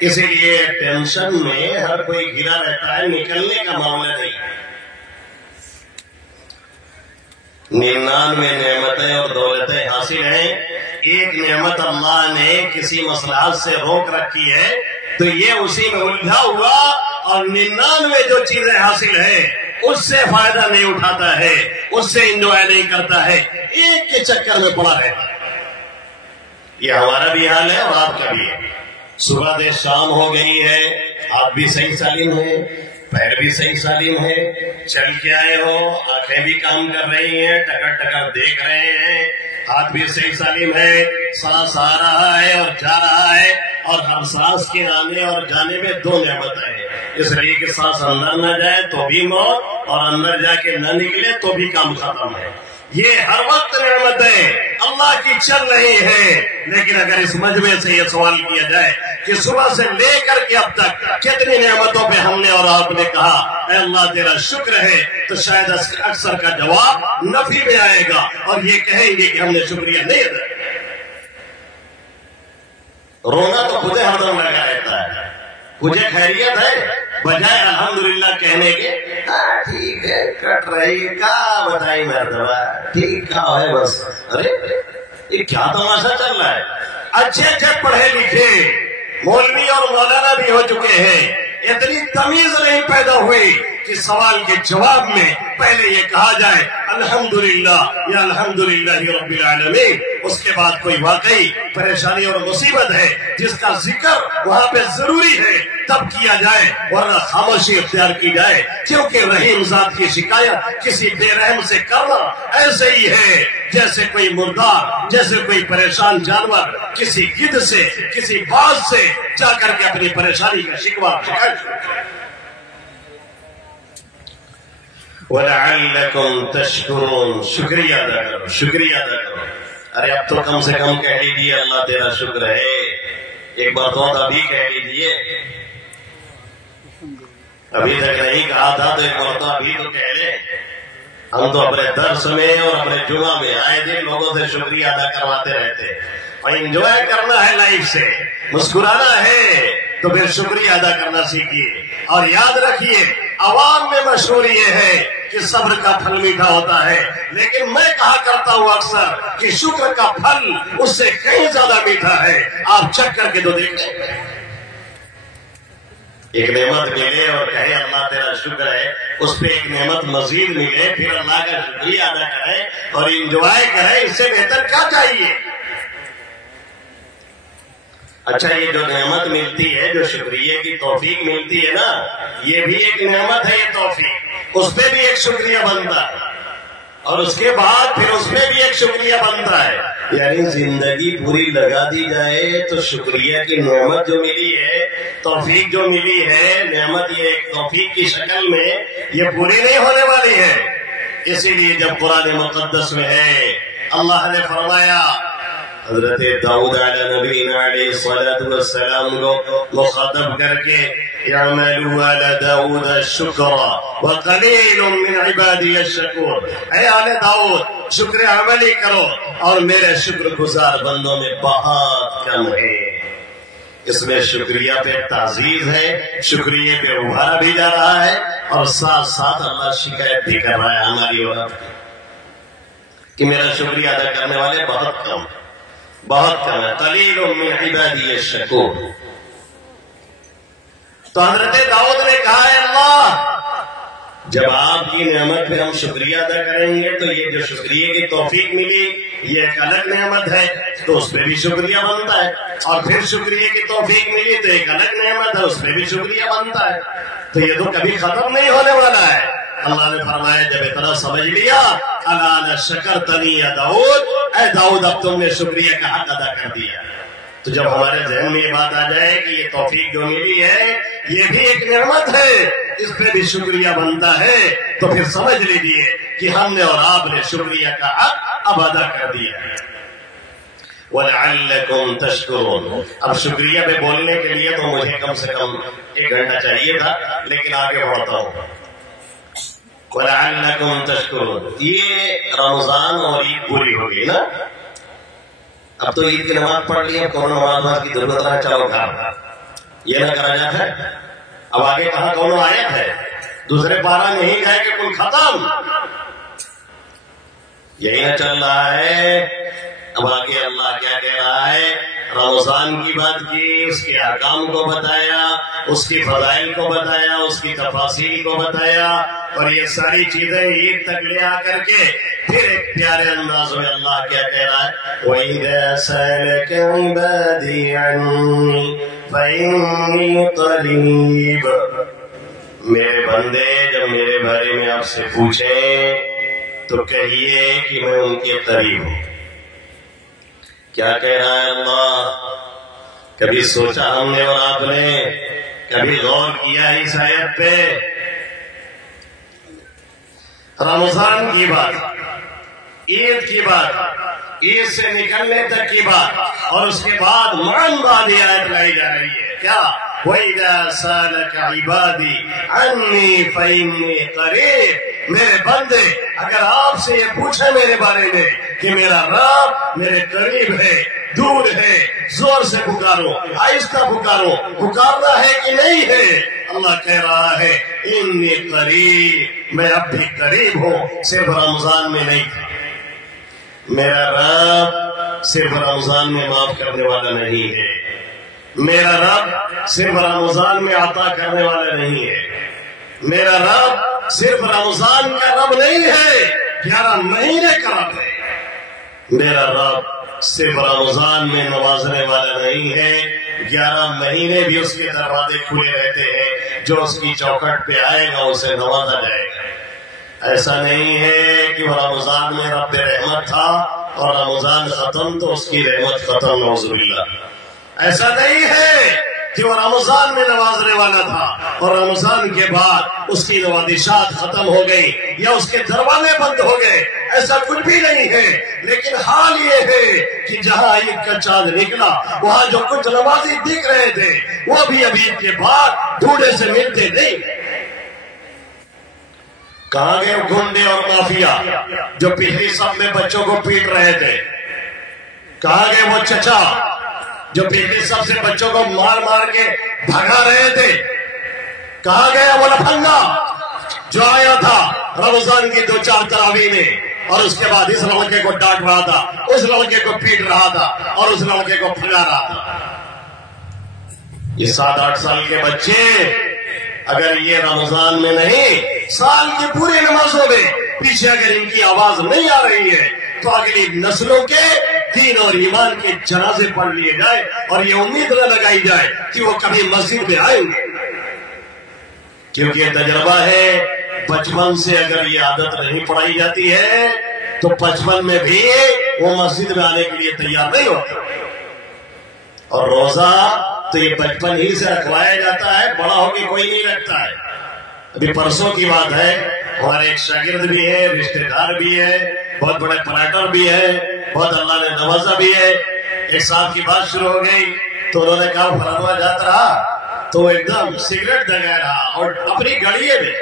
اسی لیے ٹینشن میں ہر کوئی گھرا رہتا ہے، نکلنے کا معاملہ نہیں۔ 99 نعمتیں اور دولتیں حاصل ہیں، ایک نعمت اللہ نے کسی مصلحت سے روک رکھی ہے تو یہ اسی میں الجھا ہوا، اور 99 جو چیزیں حاصل ہیں اس سے فائدہ نہیں اٹھاتا ہے، اس سے انجوائے نہیں کرتا ہے، ایک کے چکر میں پڑا رہتا ہے۔ یہ ہمارا بھی حال ہے اور آپ کا بھی ہے، صبح دیر شام ہو گئی ہے، آپ بھی صحیح سالم ہیں، پیر بھی صحیح سالم ہے، چل کے آئے ہو، آنکھیں بھی کام کر رہی ہیں، ٹکر ٹکر دیکھ رہے ہیں، ہاتھ بھی صحیح سالم ہے، سانس آ رہا ہے اور جا رہا ہے، اور ہر سانس کے آنے اور جانے میں 2 نعمتیں ہیں، اس لیے کہ سانس اندر نہ جائے تو بھی موت، اور اندر جا کے نہ نکلے تو بھی کام ختم ہے۔ یہ ہر وقت نعمتیں اللہ کی چل رہی ہیں، لیکن اگر اس مجمع سے یہ سوال کیا جائے کہ صبح سے لے کر کے اب تک کتنی نعمتوں پہ ہم نے اور آپ نے کہا اے اللہ تیرا شکر ہے، تو شاید اکثر کا جواب نفی میں آئے گا، اور یہ کہیں گے کہ ہم نے شکریہ نہیں ادا کیا۔ رونا تو خود ہر دم لگا رہتا ہے، مجھے خیریت ہے، بجائے الحمدللہ کہنے کے ٹھیک ہے کٹ رہی ہے، کیا بتائی مرتبہ ٹھیک کہا ہے بس، ارے یہ کیا تماشا چل رہا ہے؟ اچھے اچھے پڑھے لکھے مولوی اور مولانا بھی ہو چکے ہیں، اتنی تمیز نہیں پیدا ہوئی کہ سوال کے جواب میں پہلے یہ کہا جائے الحمدللہ یا الحمدللہ رب العالمین، اس کے بعد کوئی واقعی پریشانی اور مصیبت ہے جس کا ذکر وہاں پہ ضروری ہے تب کیا جائے، ورنہ خاموشی اختیار کی جائے، کیونکہ رحیم ذات کی شکایت کسی بے رحم سے کرنا ایسے ہی ہے جیسے کوئی مردار، جیسے کوئی پریشان جانور کسی گدھ سے، کسی باز سے جا کر کے اپنی پریشانی کا شکوہ وَلَعَلَّكُمْ تَشْكُرُونَ، شکریہ ادا کرو، شکریہ ادا کرو۔ ارے اب تو کم سے کم کہہ لیجیے اللہ تیرا شکر ہے، ایک بار تو ابھی کہہ لیجیے، ابھی تک نہیں کہا تھا تو ایک بار تو ابھی تو کہہ لیں۔ ہم تو اپنے درس میں اور اپنے جمعہ میں آئے دن لوگوں سے شکریہ ادا کرواتے رہتے، اور انجوائے کرنا ہے لائف سے، مسکرانا ہے تو پھر شکریہ ادا کرنا سیکھیے، اور یاد رکھیے عوام میں مشہور یہ ہے کہ صبر کا پھل میٹھا ہوتا ہے، لیکن میں کہا کرتا ہوں اکثر کہ شکر کا پھل اس سے کہیں زیادہ میٹھا ہے، آپ چکھ کر کے تو دیکھیں۔ ایک نعمت ملے اور کہے اللہ تیرا شکر ہے، اس پہ ایک نعمت مزید ملے، پھر اللہ کا شکریہ ادا کرے اور انجوائے کرے، اس سے بہتر کیا چاہیے؟ اچھا یہ جو نعمت ملتی ہے، جو شکریہ کی توفیق ملتی ہے نا، یہ بھی ایک نعمت ہے، یہ توفیق، اس پہ بھی ایک شکریہ بنتا ہے، اور اس کے بعد پھر اس پہ بھی ایک شکریہ بنتا ہے، یعنی زندگی پوری لگا دی جائے تو شکریہ کی نعمت جو ملی ہے، توفیق جو ملی ہے، نعمت یہ ایک توفیق کی شکل میں یہ پوری نہیں ہونے والی ہے۔ اسی لیے جب قرآن مقدس میں ہے اللہ نے فرمایا، حضرت داؤد علیہ نبینا علیہ الصلوۃ والسلام کو مخاطب کر کے اعملوا علی داؤد الشکر وقلیل من عبادی الشکور، اے آل داؤد شکر عملی کرو اور میرے شکر گزار بندوں میں بہت کم ہے۔ اس میں شکریہ پہ تعزیز ہے، شکریہ پہ ابھارا بھی جا رہا ہے، اور ساتھ ساتھ اللہ شکایت بھی کر رہا ہے ہماری اور کہ میرا شکریہ ادا کرنے والے بہت کم، بہت کم ہے، قلیل من عبادی الشکور۔ تو حضرت داؤد نے کہا ہے اللہ جب آپ کی نعمت پہ ہم شکریہ ادا کریں گے تو یہ جو شکریہ کی توفیق ملی یہ ایک الگ نعمت ہے، تو اس پہ بھی شکریہ بنتا ہے، اور پھر شکریہ کی توفیق ملی تو ایک الگ نعمت ہے، اس پہ بھی شکریہ بنتا ہے، تو یہ تو کبھی ختم نہیں ہونے والا ہے۔ اللہ نے فرمایا جب اتنا سمجھ لیا الا شکرتنی یا داؤد، اے داؤد اب تم نے شکریہ کا حق ادا کر دیا۔ تو جب ہمارے ذہن میں یہ بات آ جائے کہ یہ توفیق جو ملی ہے یہ بھی ایک نعمت ہے، اس پہ بھی شکریہ بنتا ہے، تو پھر سمجھ لیجیے کہ ہم نے اور آپ نے شکریہ کا حق اب ادا کر دیا۔ وَلَعَلَّكُمْ تَشْكُرُونَ، اب شکریہ پہ بولنے کے لیے تو مجھے کم سے کم 1 گھنٹہ چاہیے تھا، لیکن آگے بڑھتا ہوں۔ وَلَعَلَّكُمْ تَشْكُرُونَ، یہ رمضان اور عید پوری ہو گئی نا، اب تو عید کی نماز پڑھ لی، اب کون نماز کی ضرورت نہ، چلو گھر، یہ نہ کرا جاتا ہے۔ اب آگے کہاں کون آیت ہے، دوسرے پارہ نہیں گئے کہ کل ختم، یہی نہ چل رہا ہے۔ اب آگے اللہ کیا کہہ رہا ہے، رمضان کی بات کی، اس کے احکام کو بتایا، اس کی فضائل کو بتایا، اس کی تفاصیل کو بتایا، اور یہ ساری چیزیں عید تک لے آ کر کے پھر ایک پیارے انداز میں اللہ کیا کہہ رہا ہے، وَإِذَا سَأَلَكَ عِبَادِي عَنِّي فَإِنِّي قَرِيبٌ، میرے بندے جب میرے بارے میں آپ سے پوچھیں تو کہیے کہ میں ان کے قریب ہوں۔ کیا کہہ رہا ہے اللہ؟ کبھی سوچا ہم نے اور آپ نے، کبھی غور کیا اس آیت پہ؟ رمضان کی بات، عید کی بات، عید سے نکلنے تک کی بات، اور اس کے بعد معاً بعد یہ آیت لائی جا رہی ہے، کیا؟ وَإِذَا سَأَلَكَ عِبَادِي عَنِّي فَإِنِّي قَرِيبٌ، میرے بندے اگر آپ سے یہ پوچھے میرے بارے میں کہ میرا رب میرے قریب ہے، دور ہے، زور سے پکارو، آہستہ پکارو، پکارنا ہے کہ نہیں ہے؟ اللہ کہہ رہا ہے انی قریب، میں اب بھی قریب ہوں، صرف رمضان میں نہیں تھا۔ میرا رب صرف رمضان میں معاف کرنے والا نہیں ہے، میرا رب صرف رمضان میں عطا کرنے والا نہیں ہے، میرا رب صرف رمضان کا رب نہیں ہے، 11 مہینے کا رب ہے، میرا رب صرف رمضان میں نوازنے والا نہیں ہے، 11 مہینے بھی اس کے دروازے کھلے رہتے ہیں، جو اس کی چوکھٹ پہ آئے گا اسے نوازا جائے گا۔ ایسا نہیں ہے کہ وہ رمضان میں رب رحمت تھا اور رمضان ختم تو اس کی رحمت ختم، نعوذ باللہ۔ ایسا نہیں ہے کہ وہ رمضان میں نوازنے والا تھا اور رمضان کے بعد اس کی نوازشات ختم ہو گئی یا اس کے دروازے بند ہو گئے، ایسا کچھ بھی نہیں ہے، لیکن حال یہ ہے کہ جہاں عید کا چاند نکلا وہاں جو کچھ نمازی دکھ رہے تھے وہ بھی اب عید کے بعد ڈھونڈے سے ملتے نہیں۔ کہاں گئے گنڈے اور مافیا جو پچھلی سب میں بچوں کو پیٹ رہے تھے؟ کہاں گئے وہ چچا جو پچھلی سب سے بچوں کو مار مار کے بھگا رہے تھے؟ کہاں گیا وہ لفنگا جو آیا تھا رمضان کی 2-4 تراویح میں اور اس کے بعد اس لڑکے کو ڈانٹ رہا تھا، اس لڑکے کو پیٹ رہا تھا اور اس لڑکے کو پھلا رہا تھا؟ یہ 7-8 سال کے بچے اگر یہ رمضان میں نہیں، سال کی پوری نمازوں میں پیچھے اگر ان کی آواز نہیں آ رہی ہے تو اگلی نسلوں کے دین اور ایمان کے جنازے پڑھ لیے جائے اور یہ امید نہ لگائی جائے کہ وہ کبھی مسجد میں آئیں گے، کیونکہ یہ تجربہ ہے بچپن سے اگر یہ عادت نہیں پڑھائی جاتی ہے تو بچپن میں بھی وہ مسجد میں آنے کے لیے تیار نہیں ہوتا۔ اور روزہ تو یہ بچپن ہی سے رکھوایا جاتا ہے، بڑا ہو کے کوئی نہیں رکھتا ہے۔ ابھی پرسوں کی بات ہے، ہمارے ایک شاگرد بھی ہے، رشتہ دار بھی ہے، بہت بڑے پلاٹر بھی ہے، بہت اللہ نے نوازا بھی ہے۔ ایک صاحب کی بات شروع ہو گئی تو انہوں نے کہا فلانا جاتا رہا تو وہ ایک دم سگریٹ دگا رہا اور اپنی گڑیے میں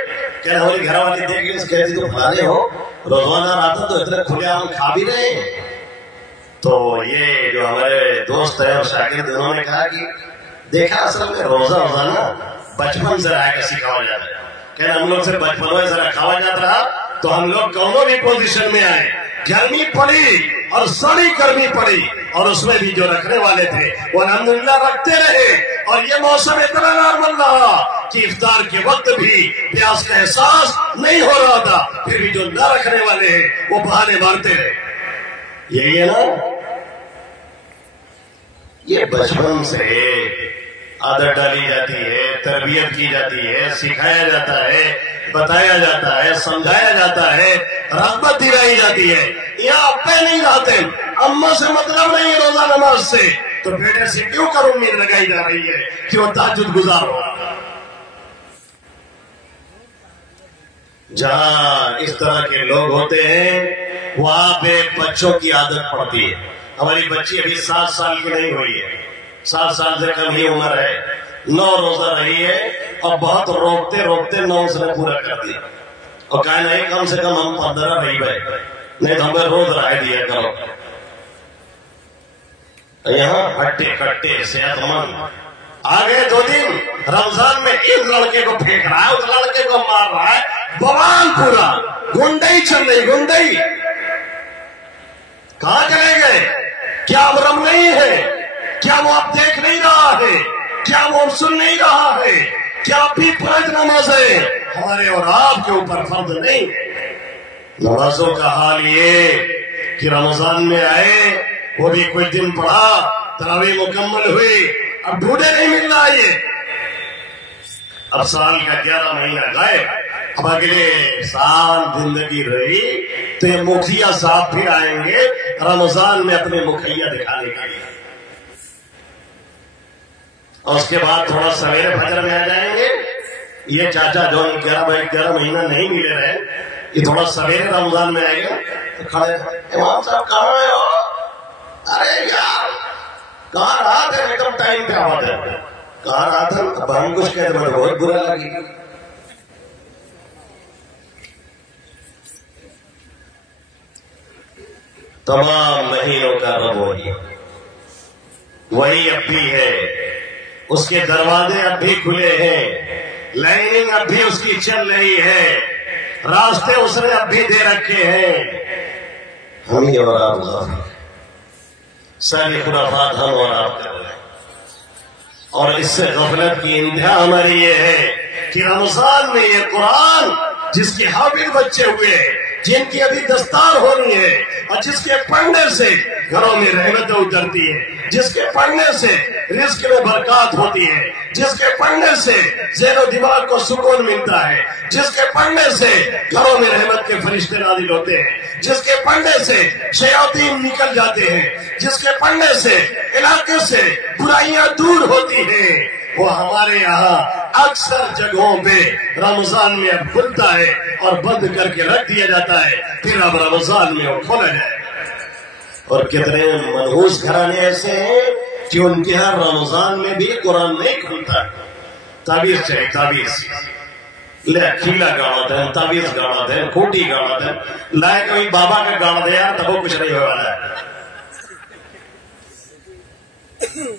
کہہ رہا ہماری گھر والی دیکھ کے کہتی تو فلانے ہو روزانہ رہتا تو اتنے کھلے عام کھا بھی رہے ہیں۔ تو یہ جو ہمارے دوست ہیں اور شاگرد انہوں نے کہا کہ دیکھا اصل میں روزہ روزانہ بچپن سے رہا کر سکھایا جاتا ہے، کہ ہم لوگ سے بچپن میں ذرا کھایا جاتا رہا تو ہم لوگ کونوں بھی پوزیشن میں آئے، گرمی پڑی اور سڑی گرمی پڑی اور اس میں بھی جو رکھنے والے تھے وہ الحمدللہ رکھتے رہے اور یہ موسم اتنا نارمل رہا کہ افطار کے وقت بھی پیاس کا احساس نہیں ہو رہا تھا، پھر بھی جو نہ رکھنے والے ہیں وہ بہانے مارتے رہے۔ یہی ہے نا، یہ بچپن سے عادت ڈالی جاتی ہے، تربیت کی جاتی ہے، سکھایا جاتا ہے، بتایا جاتا ہے، سمجھایا جاتا ہے، رغبت دلائی جاتی ہے۔ یہاں ابے نہیں رہتے، اماں سے مطلب نہیں روزہ نماز سے، تو بیٹے سے کیوں کر امید لگائی جا رہی ہے کہ وہ تہجد گزار ہو؟ جہاں اس طرح کے لوگ ہوتے ہیں وہاں پہ بچوں کی عادت پڑتی ہے۔ ہماری بچی ابھی 7 سال کی نہیں ہوئی ہے، 7 سال سے کم ہی عمر ہے، 9 روزہ رہی ہے اور بہت روکتے روکتے 9 اس نے پورا کر دیا اور کہا نہیں کم سے کم ہم 15 رہی گئے، نہیں تو ہمیں روز رائے دیا کرو۔ یہاں ہٹے کٹے صحت مند آگے 2 دن رمضان میں اس لڑکے کو پھینک رہا ہے، اس لڑکے کو مار رہا ہے، بوال پورا گنڈئی چل رہی، گنڈئی۔ کہاں چلے گئے؟ کیا اب رم نہیں ہے؟ کیا وہ اب دیکھ نہیں رہا ہے؟ کیا وہ اب سن نہیں رہا ہے؟ کیا اب بھی 5 نمازیں ہمارے اور آپ کے اوپر فرض نہیں؟ نمازوں کا حال یہ کہ رمضان میں آئے وہ بھی کچھ دن پڑھا، تراویح مکمل ہوئی، اب ڈھونڈے نہیں مل رہا یہ، اب سال کا 11 مہینہ گئے، اب اگلے سال زندگی رہی تو یہ مکھیا صاحب پھر آئیں گے رمضان میں اپنے مکھیا دکھانے کے لیے، اور اس کے بعد تھوڑا سویرے فجر میں آ جائیں گے۔ یہ چاچا جو 11 مہینہ نہیں ملے رہے، یہ تھوڑا سویرے رمضان میں آئے گا تو کھڑے امام صاحب کہاں ہے ہو؟ ارے یار کہاں رہا تھا؟ ایک دم ٹائم پہ آواز ہے، کہاں رہا تھا؟ اب ہم کچھ کہتے مجھے بہت برا لگی۔ تمام مہینوں کا رب وہی اب بھی ہے، اس کے دروازے اب بھی کھلے ہیں، لائننگ اب بھی اس کی چل رہی ہے، راستے اس نے اب بھی دے رکھے ہیں، ہم ہی اور آپ غافل۔ ساری خرافات ہم اور آپ کر رہے ہیں، اور اس سے غفلت کی انتہا ہماری یہ ہے کہ رمضان میں یہ قرآن جس کے حافظ بچے ہوئے ہیں، جن کی ابھی دستار ہونی ہے، اور جس کے پڑھنے سے گھروں میں رحمتیں اترتی ہے، جس کے پڑھنے سے رزق میں برکات ہوتی ہے، جس کے پڑھنے سے ذہن و دماغ کو سکون ملتا ہے، جس کے پڑھنے سے گھروں میں رحمت کے فرشتے نازل ہوتے ہیں، جس کے پڑھنے سے شیاطین نکل جاتے ہیں، جس کے پڑھنے سے علاقے سے برائیاں دور ہوتی ہیں، وہ ہمارے یہاں اکثر جگہوں پہ رمضان میں اب کھلتا ہے اور بند کر کے رکھ دیا جاتا ہے، پھر اب رمضان میں وہ کھولا جائے۔ اور کتنے منحوس گھرانے ایسے ہیں کہ ان کے ہر رمضان میں بھی قرآن نہیں کھلتا، تعویذ چاہیے، تعویذ لے کھیلا گاڑا دیں، تعویذ گاڑا دیں، کھوٹی گاڑا دیں، لائے کوئی بابا کا گاڑا دے یار، تب وہ کچھ نہیں ہو رہا ہے۔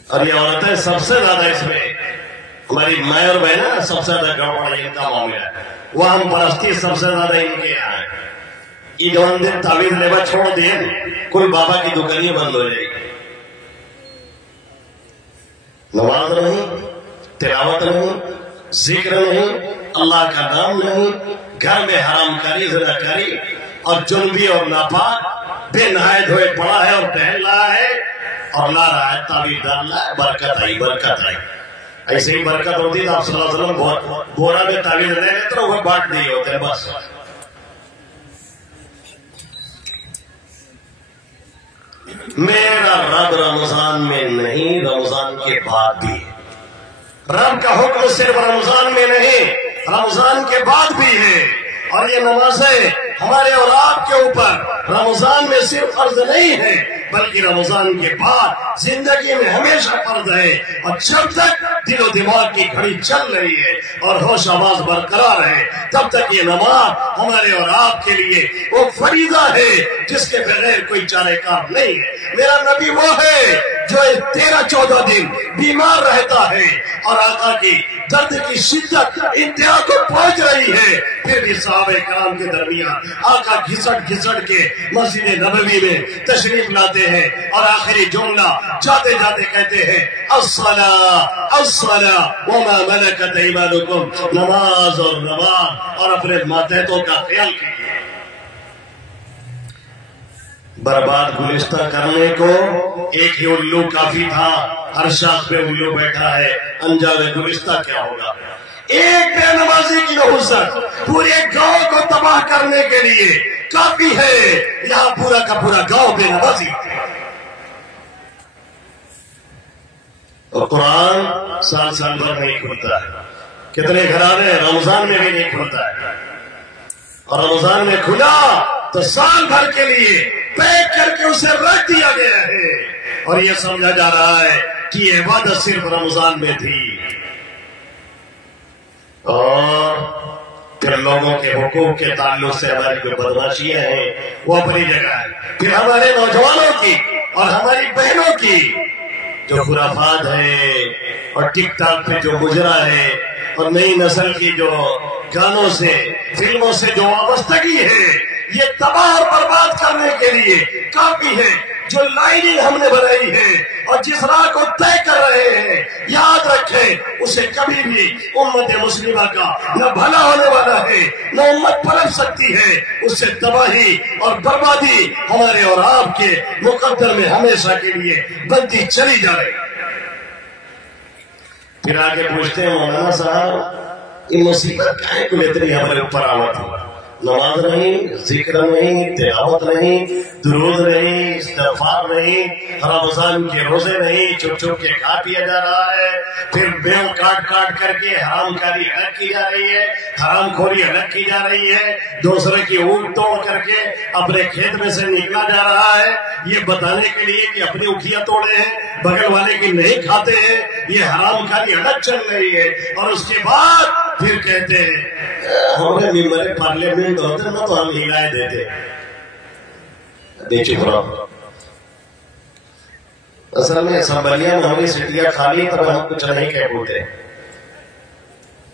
اور یہ عورتیں سب سے زیادہ اس میں، ہماری مائیں اور بہنیں سب سے زیادہ گڑبڑ ان کا معاملہ ہے، وہ ہم پرستی سب سے زیادہ ان کے یہاں ہے۔ یہ جو دن تعویذ لیوا چھوڑ دیں، کوئی بابا کی دکانیں بند ہو جائے گی، نماز نہیں، تلاوت نہیں، ذکر نہیں، اللہ کا نام نہیں، گھر میں حرام کاری، زنا کاری اور جنبی اور ناپاک بے نہایت ہوئے پڑا ہے اور ٹہل رہا ہے اور لا رہا ہے، تعویذ ڈال رہا ہے، برکت آئی، برکت آئی۔ ایسے ہی برکت ہوتی تو آپ صلی اللہ علیہ وسلم بہت بورا میں تعویذ لے لیتے تو وہ بانٹ دیے ہوتے ہیں بس۔ میرا رب رمضان میں نہیں، رمضان کے بعد بھی، رب کا حکم صرف رمضان میں نہیں، رمضان کے بعد بھی ہے۔ اور یہ نمازیں ہمارے اور آپ کے اوپر رمضان میں صرف فرض نہیں ہے، بلکہ رمضان کے بعد زندگی میں ہمیشہ فرض ہے، اور جب تک دل و دماغ کی گھڑی چل رہی ہے اور ہوش آواز برقرار ہے، تب تک یہ نماز ہمارے اور آپ کے لیے وہ فریضہ ہے جس کے بغیر کوئی چارہ کار نہیں ہے۔ میرا نبی وہ ہے جو 13-14 دن بیمار رہتا ہے اور آقا کی درد کی شدت انتہا کو پہنچ رہی ہے، پھر بھی صحابہ کرام کے درمیان آقا گھسٹ گھسٹ کے مسجد نبوی میں تشریف لاتے ہیں، اور آخری جملہ جاتے جاتے کہتے ہیں الصلاۃ الصلاۃ وما ملکت ایمانکم، نماز اور نماز اور اپنے ماتحتوں کا خیال کیجیے۔ برباد گلستہ کرنے کو ایک ہی الو کافی تھا، ہر شاخ پہ الو بیٹھا ہے، انجام گلستہ کیا ہوگا؟ ایک بے نمازی کی نحوست پورے گاؤں کو تباہ کرنے کے لیے کافی ہے، یہاں پورا کا پورا گاؤں بے نمازی۔ اور قرآن سال سال بھر نہیں کھلتا ہے، کتنے گھرانے رمضان میں بھی نہیں کھلتا ہے، اور رمضان میں کھلا تو سال بھر کے لیے پیک کر کے اسے رکھ دیا گیا ہے، اور یہ سمجھا جا رہا ہے کہ یہ عبادت صرف رمضان میں تھی۔ اور پھر لوگوں کے حقوق کے تعلق سے ہماری جو بدماشیاں ہیں وہ اپنی جگہ ہے، پھر ہمارے نوجوانوں کی اور ہماری بہنوں کی جو خرافات ہے اور ٹک ٹاک پہ جو گزرا ہے، اور نئی نسل کی جو گانوں سے فلموں سے جو وابستگی ہے، یہ تباہ اور برباد کرنے کے لیے کافی ہے۔ جو لائننگ ہم نے بنائی ہے اور جس راہ کو طے کر رہے ہیں، یاد رکھیں اسے کبھی بھی امت مسلمہ کا نہ بھلا ہونے والا ہے نہ امت پلٹ سکتی ہے، اس سے تباہی اور بربادی ہمارے اور آپ کے مقدر میں ہمیشہ کے لیے بنتی چلی جائے۔ پھر آگے پوچھتے ہیں مولانا صاحب یہ مصیبت کیا ہے کل اتنی ہمارے اوپر آمد ہوا؟ نماز نہیں، ذکر نہیں، تلاوت نہیں، درود نہیں، استغفار نہیں، رمضان کے روزے نہیں، چھپ چھپ کے کھا پیا جا رہا ہے، پھر بیل کاٹ کاٹ کر کے حرام کاری الگ کی جا رہی ہے، حرام خوری الگ کی جا رہی ہے، دوسرے کی اونٹ توڑ کر کے اپنے کھیت میں سے نکلا جا رہا ہے، یہ بتانے کے لیے کہ اپنی اکھیاں توڑے ہیں، بغل والے کی نہیں کھاتے ہیں، یہ حرام کاری الگ چل رہی ہے، اور اس کے بعد پھر کہتے ہیں ہمیں ممبر پارلیمنٹ ہوتے نا تو ہم ہلائے دیتے۔ چپ رہو، اصل میں اسمبلیاں میں ہمیں سیٹیاں خالی تب ہم کچھ نہیں کہہ پوتے،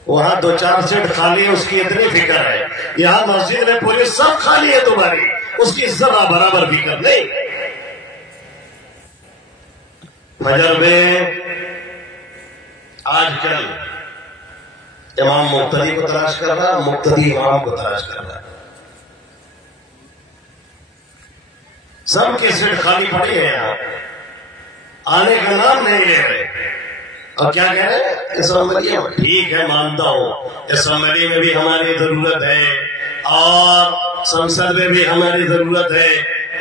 وہاں 2-4 سیٹ خالی ہے، اس کی اتنی فکر ہے، یہاں مسجد میں پوری سب خالی ہے تمہاری، اس کی ذرا برابر فکر نہیں۔ فجر میں آج کل امام مقتدی کو تلاش کر رہا، مقتدی امام کو تلاش کر رہا، سب کی سیٹ خالی پڑی ہے یہاں، آنے کا نام نہیں لے رہے، اور کیا کہہ رہے ہیں اسمبلی میں؟ ٹھیک ہے مانتا ہوں، اسمبلی میں بھی ہماری ضرورت ہے اور سنسد میں بھی ہماری ضرورت ہے،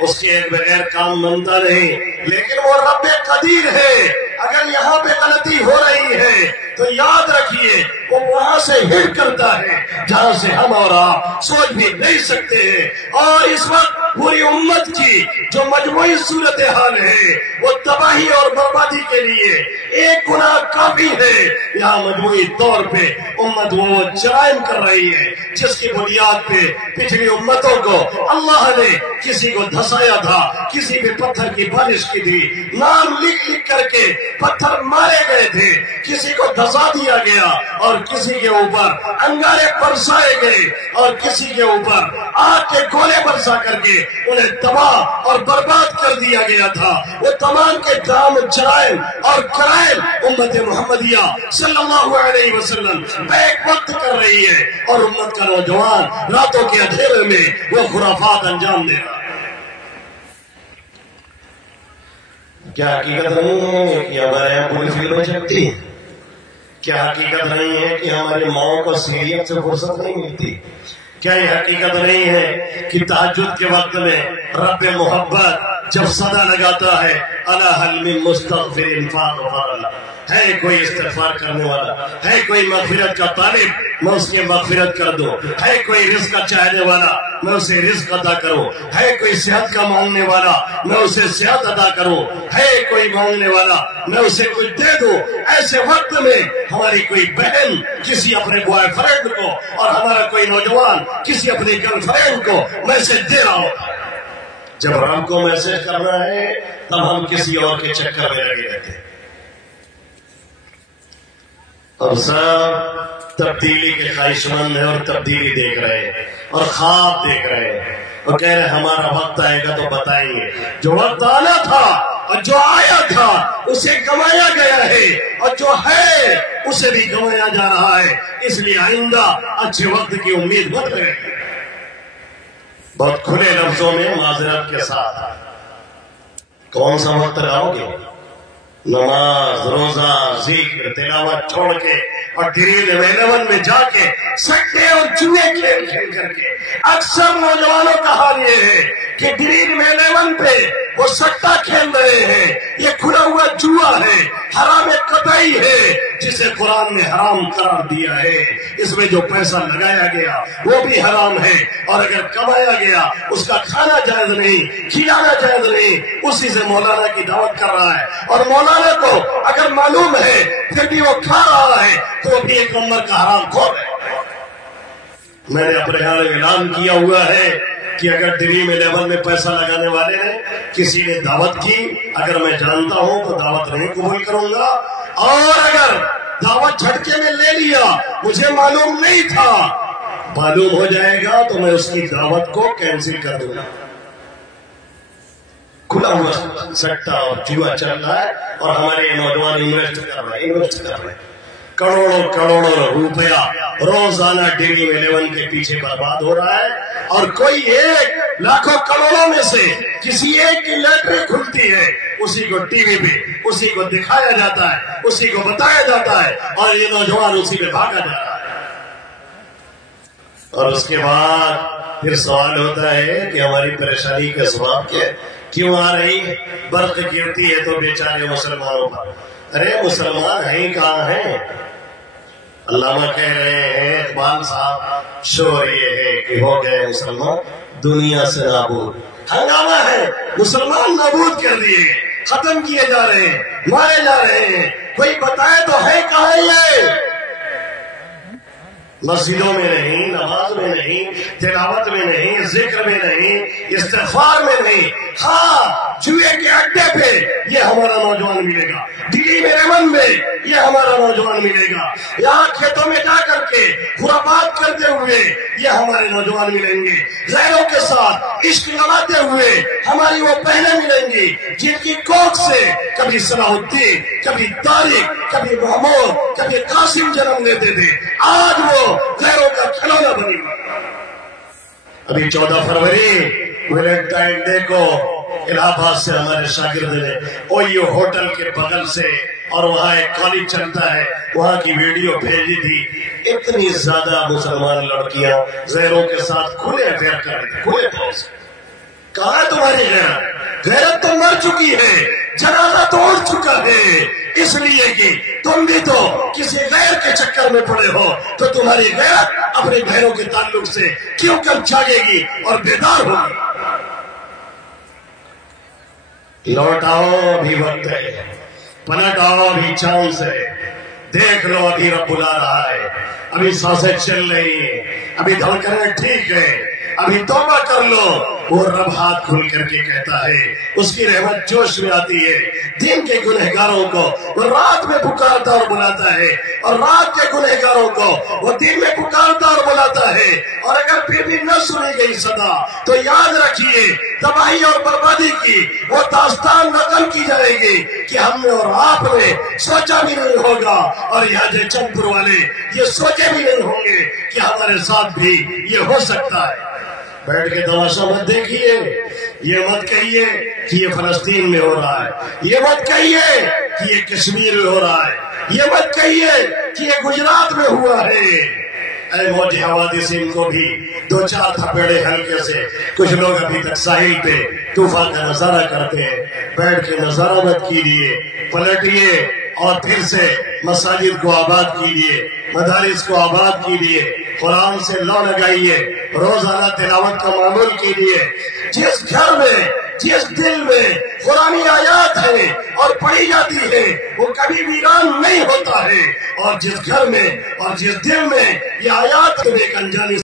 اس کے بغیر کام بنتا نہیں، لیکن وہ رب قدیر ہے، اگر یہاں پہ غلطی ہو رہی ہے تو یاد رکھیے وہ وہاں سے ہٹ کرتا ہے جہاں سے ہم اور آپ سوچ بھی نہیں سکتے ہیں، اور اس وقت پوری امت کی جو مجموعی صورتحال ہے وہ تباہی اور بربادی کے لیے ایک گناہ کافی ہے۔ یہاں مجموعی طور پہ امت وہ جرائم کر رہی ہے جس کی بنیاد پہ پچھلی امتوں کو اللہ نے کسی کو دھسایا تھا، کسی پہ پتھر کی بارش کی تھی، نام لکھ لکھ کر کے پتھر مارے گئے تھے، کسی کو دھسا دیا گیا اور کسی کے اوپر انگارے برسائے گئے اور کسی کے اوپر آگ کے گولے برسا کر کے انہیں تباہ اور برباد کر دیا گیا تھا۔ وہ تمام کے تمام جرائم اور کرائم امت محمدیہ صلی اللہ علیہ وسلم بیک وقت کر رہی ہے، اور امت کا نوجوان راتوں کے اندھیرے میں وہ خرافات انجام دے رہا ہے۔ کیا حقیقت نہیں ہے کہ ہمارے یہاں پوری فلمیں چلتی ہیں؟ کیا حقیقت نہیں ہے کہ ہماری ماؤں کو سیریت سے فرصت نہیں ملتی؟ کیا یہ حقیقت نہیں ہے کہ تہجد کے وقت میں رب محبت جب صدا لگاتا ہے الا هل من مستغفر فاغفر له، ہے کوئی استغفار کرنے والا، ہے کوئی مغفرت کا طالب، میں اس کی مغفرت کر دوں، ہے کوئی رزق کا چاہنے والا، میں اسے رزق عطا کروں، ہے کوئی صحت کا مانگنے والا، میں اسے صحت عطا کروں، ہے کوئی مانگنے والا، میں اسے کچھ دے دوں۔ ایسے وقت میں ہماری کوئی بہن کسی اپنے بوائے فرینڈ کو اور ہمارا کوئی نوجوان کسی اپنی گرل فرینڈ کو میسج دے رہا ہوتا ہے، جب رب کو میسج کرنا ہے تب ہم کسی اور کے چکر میں لگے رہتے ہیں، اور سب تبدیلی کے خواہش مند ہیں اور تبدیلی دیکھ رہے ہیں اور خواب دیکھ رہے ہیں اور کہہ رہے ہمارا وقت آئے گا تو بتائیں گے۔ جو وقت آنا تھا اور جو آیا تھا اسے گنوایا گیا ہے، اور جو ہے اسے بھی گنوایا جا رہا ہے، اس لیے آئندہ اچھے وقت کی امید مت کریں۔ بہت کھلے لفظوں میں معذرت کے ساتھ، کون سا وقت لاؤ گے؟ نماز، روزہ، ذکر، تلاوت چھوڑ کے اور ڈرین 11 میں جا کے سٹے اور جوئے کھیل کھیل کر کے اکثر نوجوانوں کا حال یہ ہے کہ ڈرین 11 پہ وہ سٹا کھیل رہے ہیں، یہ کھلا ہوا جوا ہے، حرام قطعی ہے جسے قرآن نے حرام قرار دیا ہے، اس میں جو پیسہ لگایا گیا وہ بھی حرام ہے، اور اگر کمایا گیا اس کا کھانا جائز نہیں، کھلانا جائز نہیں، اسی سے مولانا کی دعوت کر رہا ہے، اور مولانا کو اگر معلوم ہے پھر بھی وہ کھا رہا ہے تو وہ بھی ایک نمبر کا حرام خور ہے۔ میں نے اپنے یہاں اعلان کیا ہوا ہے کہ اگر ڈریم 11 میں پیسہ لگانے والے نے کسی نے دعوت کی، اگر میں جانتا ہوں تو دعوت نہیں قبول کروں گا، اور اگر دعوت جھٹکے میں لے لیا، مجھے معلوم نہیں تھا، معلوم ہو جائے گا تو میں اس کی دعوت کو کینسل کر دوں گا۔ کھلا ہوا سٹا اور جوا چل رہا ہے اور ہمارے نوجوان انویسٹ کر رہے ہیں، کروڑوں کروڑوں روپیہ روزانہ ڈریم 11 کے پیچھے برباد ہو رہا ہے، اور کوئی ایک لاکھوں کروڑوں میں سے کسی ایک کی لیٹری کھلتی ہے، اسی کو ٹی وی پہ اسی کو دکھایا جاتا ہے، اسی کو بتایا جاتا ہے، اور یہ نوجوان اسی پہ بھاگا جا رہا ہے۔ اور اس کے بعد پھر سوال ہوتا ہے کہ ہماری پریشانی کا سبب کیا ہے، کیوں آ رہی ہے؟ برق گرتی ہے تو بیچارے مسلمانوں پر، ارے مسلمان ہیں کہاں ہیں؟ علامہ کہہ رہے ہیں، اقبال صاحب، شور یہ ہے کہ ہو گئے مسلمان دنیا سے نابود، ہنگامہ ہے، مسلمان نابود کر دیے، ختم کیے جا رہے ہیں، مارے جا رہے ہیں، کوئی بتائے تو ہے کہاں یہ؟ مسجدوں میں نہیں، نماز میں نہیں، تلاوت میں نہیں، ذکر میں نہیں، استغفار میں نہیں، ہاں جوئے کے اڈے پہ یہ ہمارا نوجوان ملے گا، دلی میں رمن میں یہ ہمارا نوجوان ملے گا، یہاں کھیتوں میں جا کر کے خرافات کرتے ہوئے یہ ہمارے نوجوان ملیں گے، غیروں کے ساتھ عشق لگاتے ہوئے ہماری وہ بہنیں ملیں گی جن کی کوکھ سے کبھی صلاح الدین، کبھی طارق، کبھی محمود، کبھی قاسم جنم لیتے تھے، آج وہ غیروں کا کھلونا بنی۔ ابھی 14 فروری ویلنٹائن ڈے کو الہ آباد سے ہمارے شاگرد نے اویو ہوٹل کے بغل سے، اور وہاں ایک کالج چلتا ہے، وہاں کی ویڈیو بھیجی تھی، اتنی زیادہ مسلمان لڑکیاں غیروں کے ساتھ کھلے افیئر کر رہی تھے، کھلے پاؤں سے۔ کہاں ہے تمہاری غیرت؟ غیرت تو مر چکی ہے، جنازہ تو اٹھ چکا ہے، اس لیے کہ تم بھی تو کسی غیر کے چکر میں پڑے ہو، تو تمہاری غیرت اپنے غیروں کے تعلق سے کیوں کر جاگے گی اور بیدار ہوگی؟ لوٹ آؤ، ابھی وقت ہے، پلٹ آؤ، ابھی چانس ہے، دیکھ لو ابھی رب بلا رہا ہے، ابھی سانسیں چل رہی ہیں، ابھی دھڑکنیں ٹھیک ہے، ابھی توبہ کر لو۔ وہ رب ہاتھ کھول کر کے کہتا ہے، اس کی رحمت جوش میں آتی ہے، دن کے گنہگاروں کو وہ رات میں پکارتا اور بلاتا ہے، اور رات کے گنہگاروں کو وہ دن میں پکارتا اور بلاتا ہے، اور اگر پھر بھی نہ سنی گئی صدا تو یاد رکھیے تباہی اور بربادی کی وہ داستان نقل کی جائے گی کہ ہم نے اور آپ نے سوچا بھی نہیں ہوگا، اور یہاں جو چند پور والے یہ سوچے بھی نہیں ہوں گے کہ ہمارے ساتھ بھی یہ ہو سکتا ہے۔ بیٹھ کے تماشا مت دیکھیے، یہ مت کہیے کہ یہ فلسطین میں ہو رہا ہے، یہ مت کہیے کہ یہ کشمیر میں ہو رہا ہے، یہ مت کہیے کہ یہ گجرات میں ہوا ہے۔ اے موج حوادث ان کو بھی 2-4 تھپیڑے ہلکے سے، کچھ لوگ ابھی تک ساحل پہ طوفان کا نظارہ کرتے ہیں، بیٹھ کے نظارہ مت کیجیے، پلٹیے اور پھر سے مساجد کو آباد کیجیے، مدارس کو آباد کیجیے، قرآن سے لو لگائیے، روزانہ تلاوت کا معمول کیجیے۔ جس گھر میں، جس دل میں قرآنی آیات ہے اور پڑھی جاتی ہے وہ کبھی ویران نہیں ہوتا ہے، اور جس گھر میں اور جس دل میں یہ آیات ایک انجانی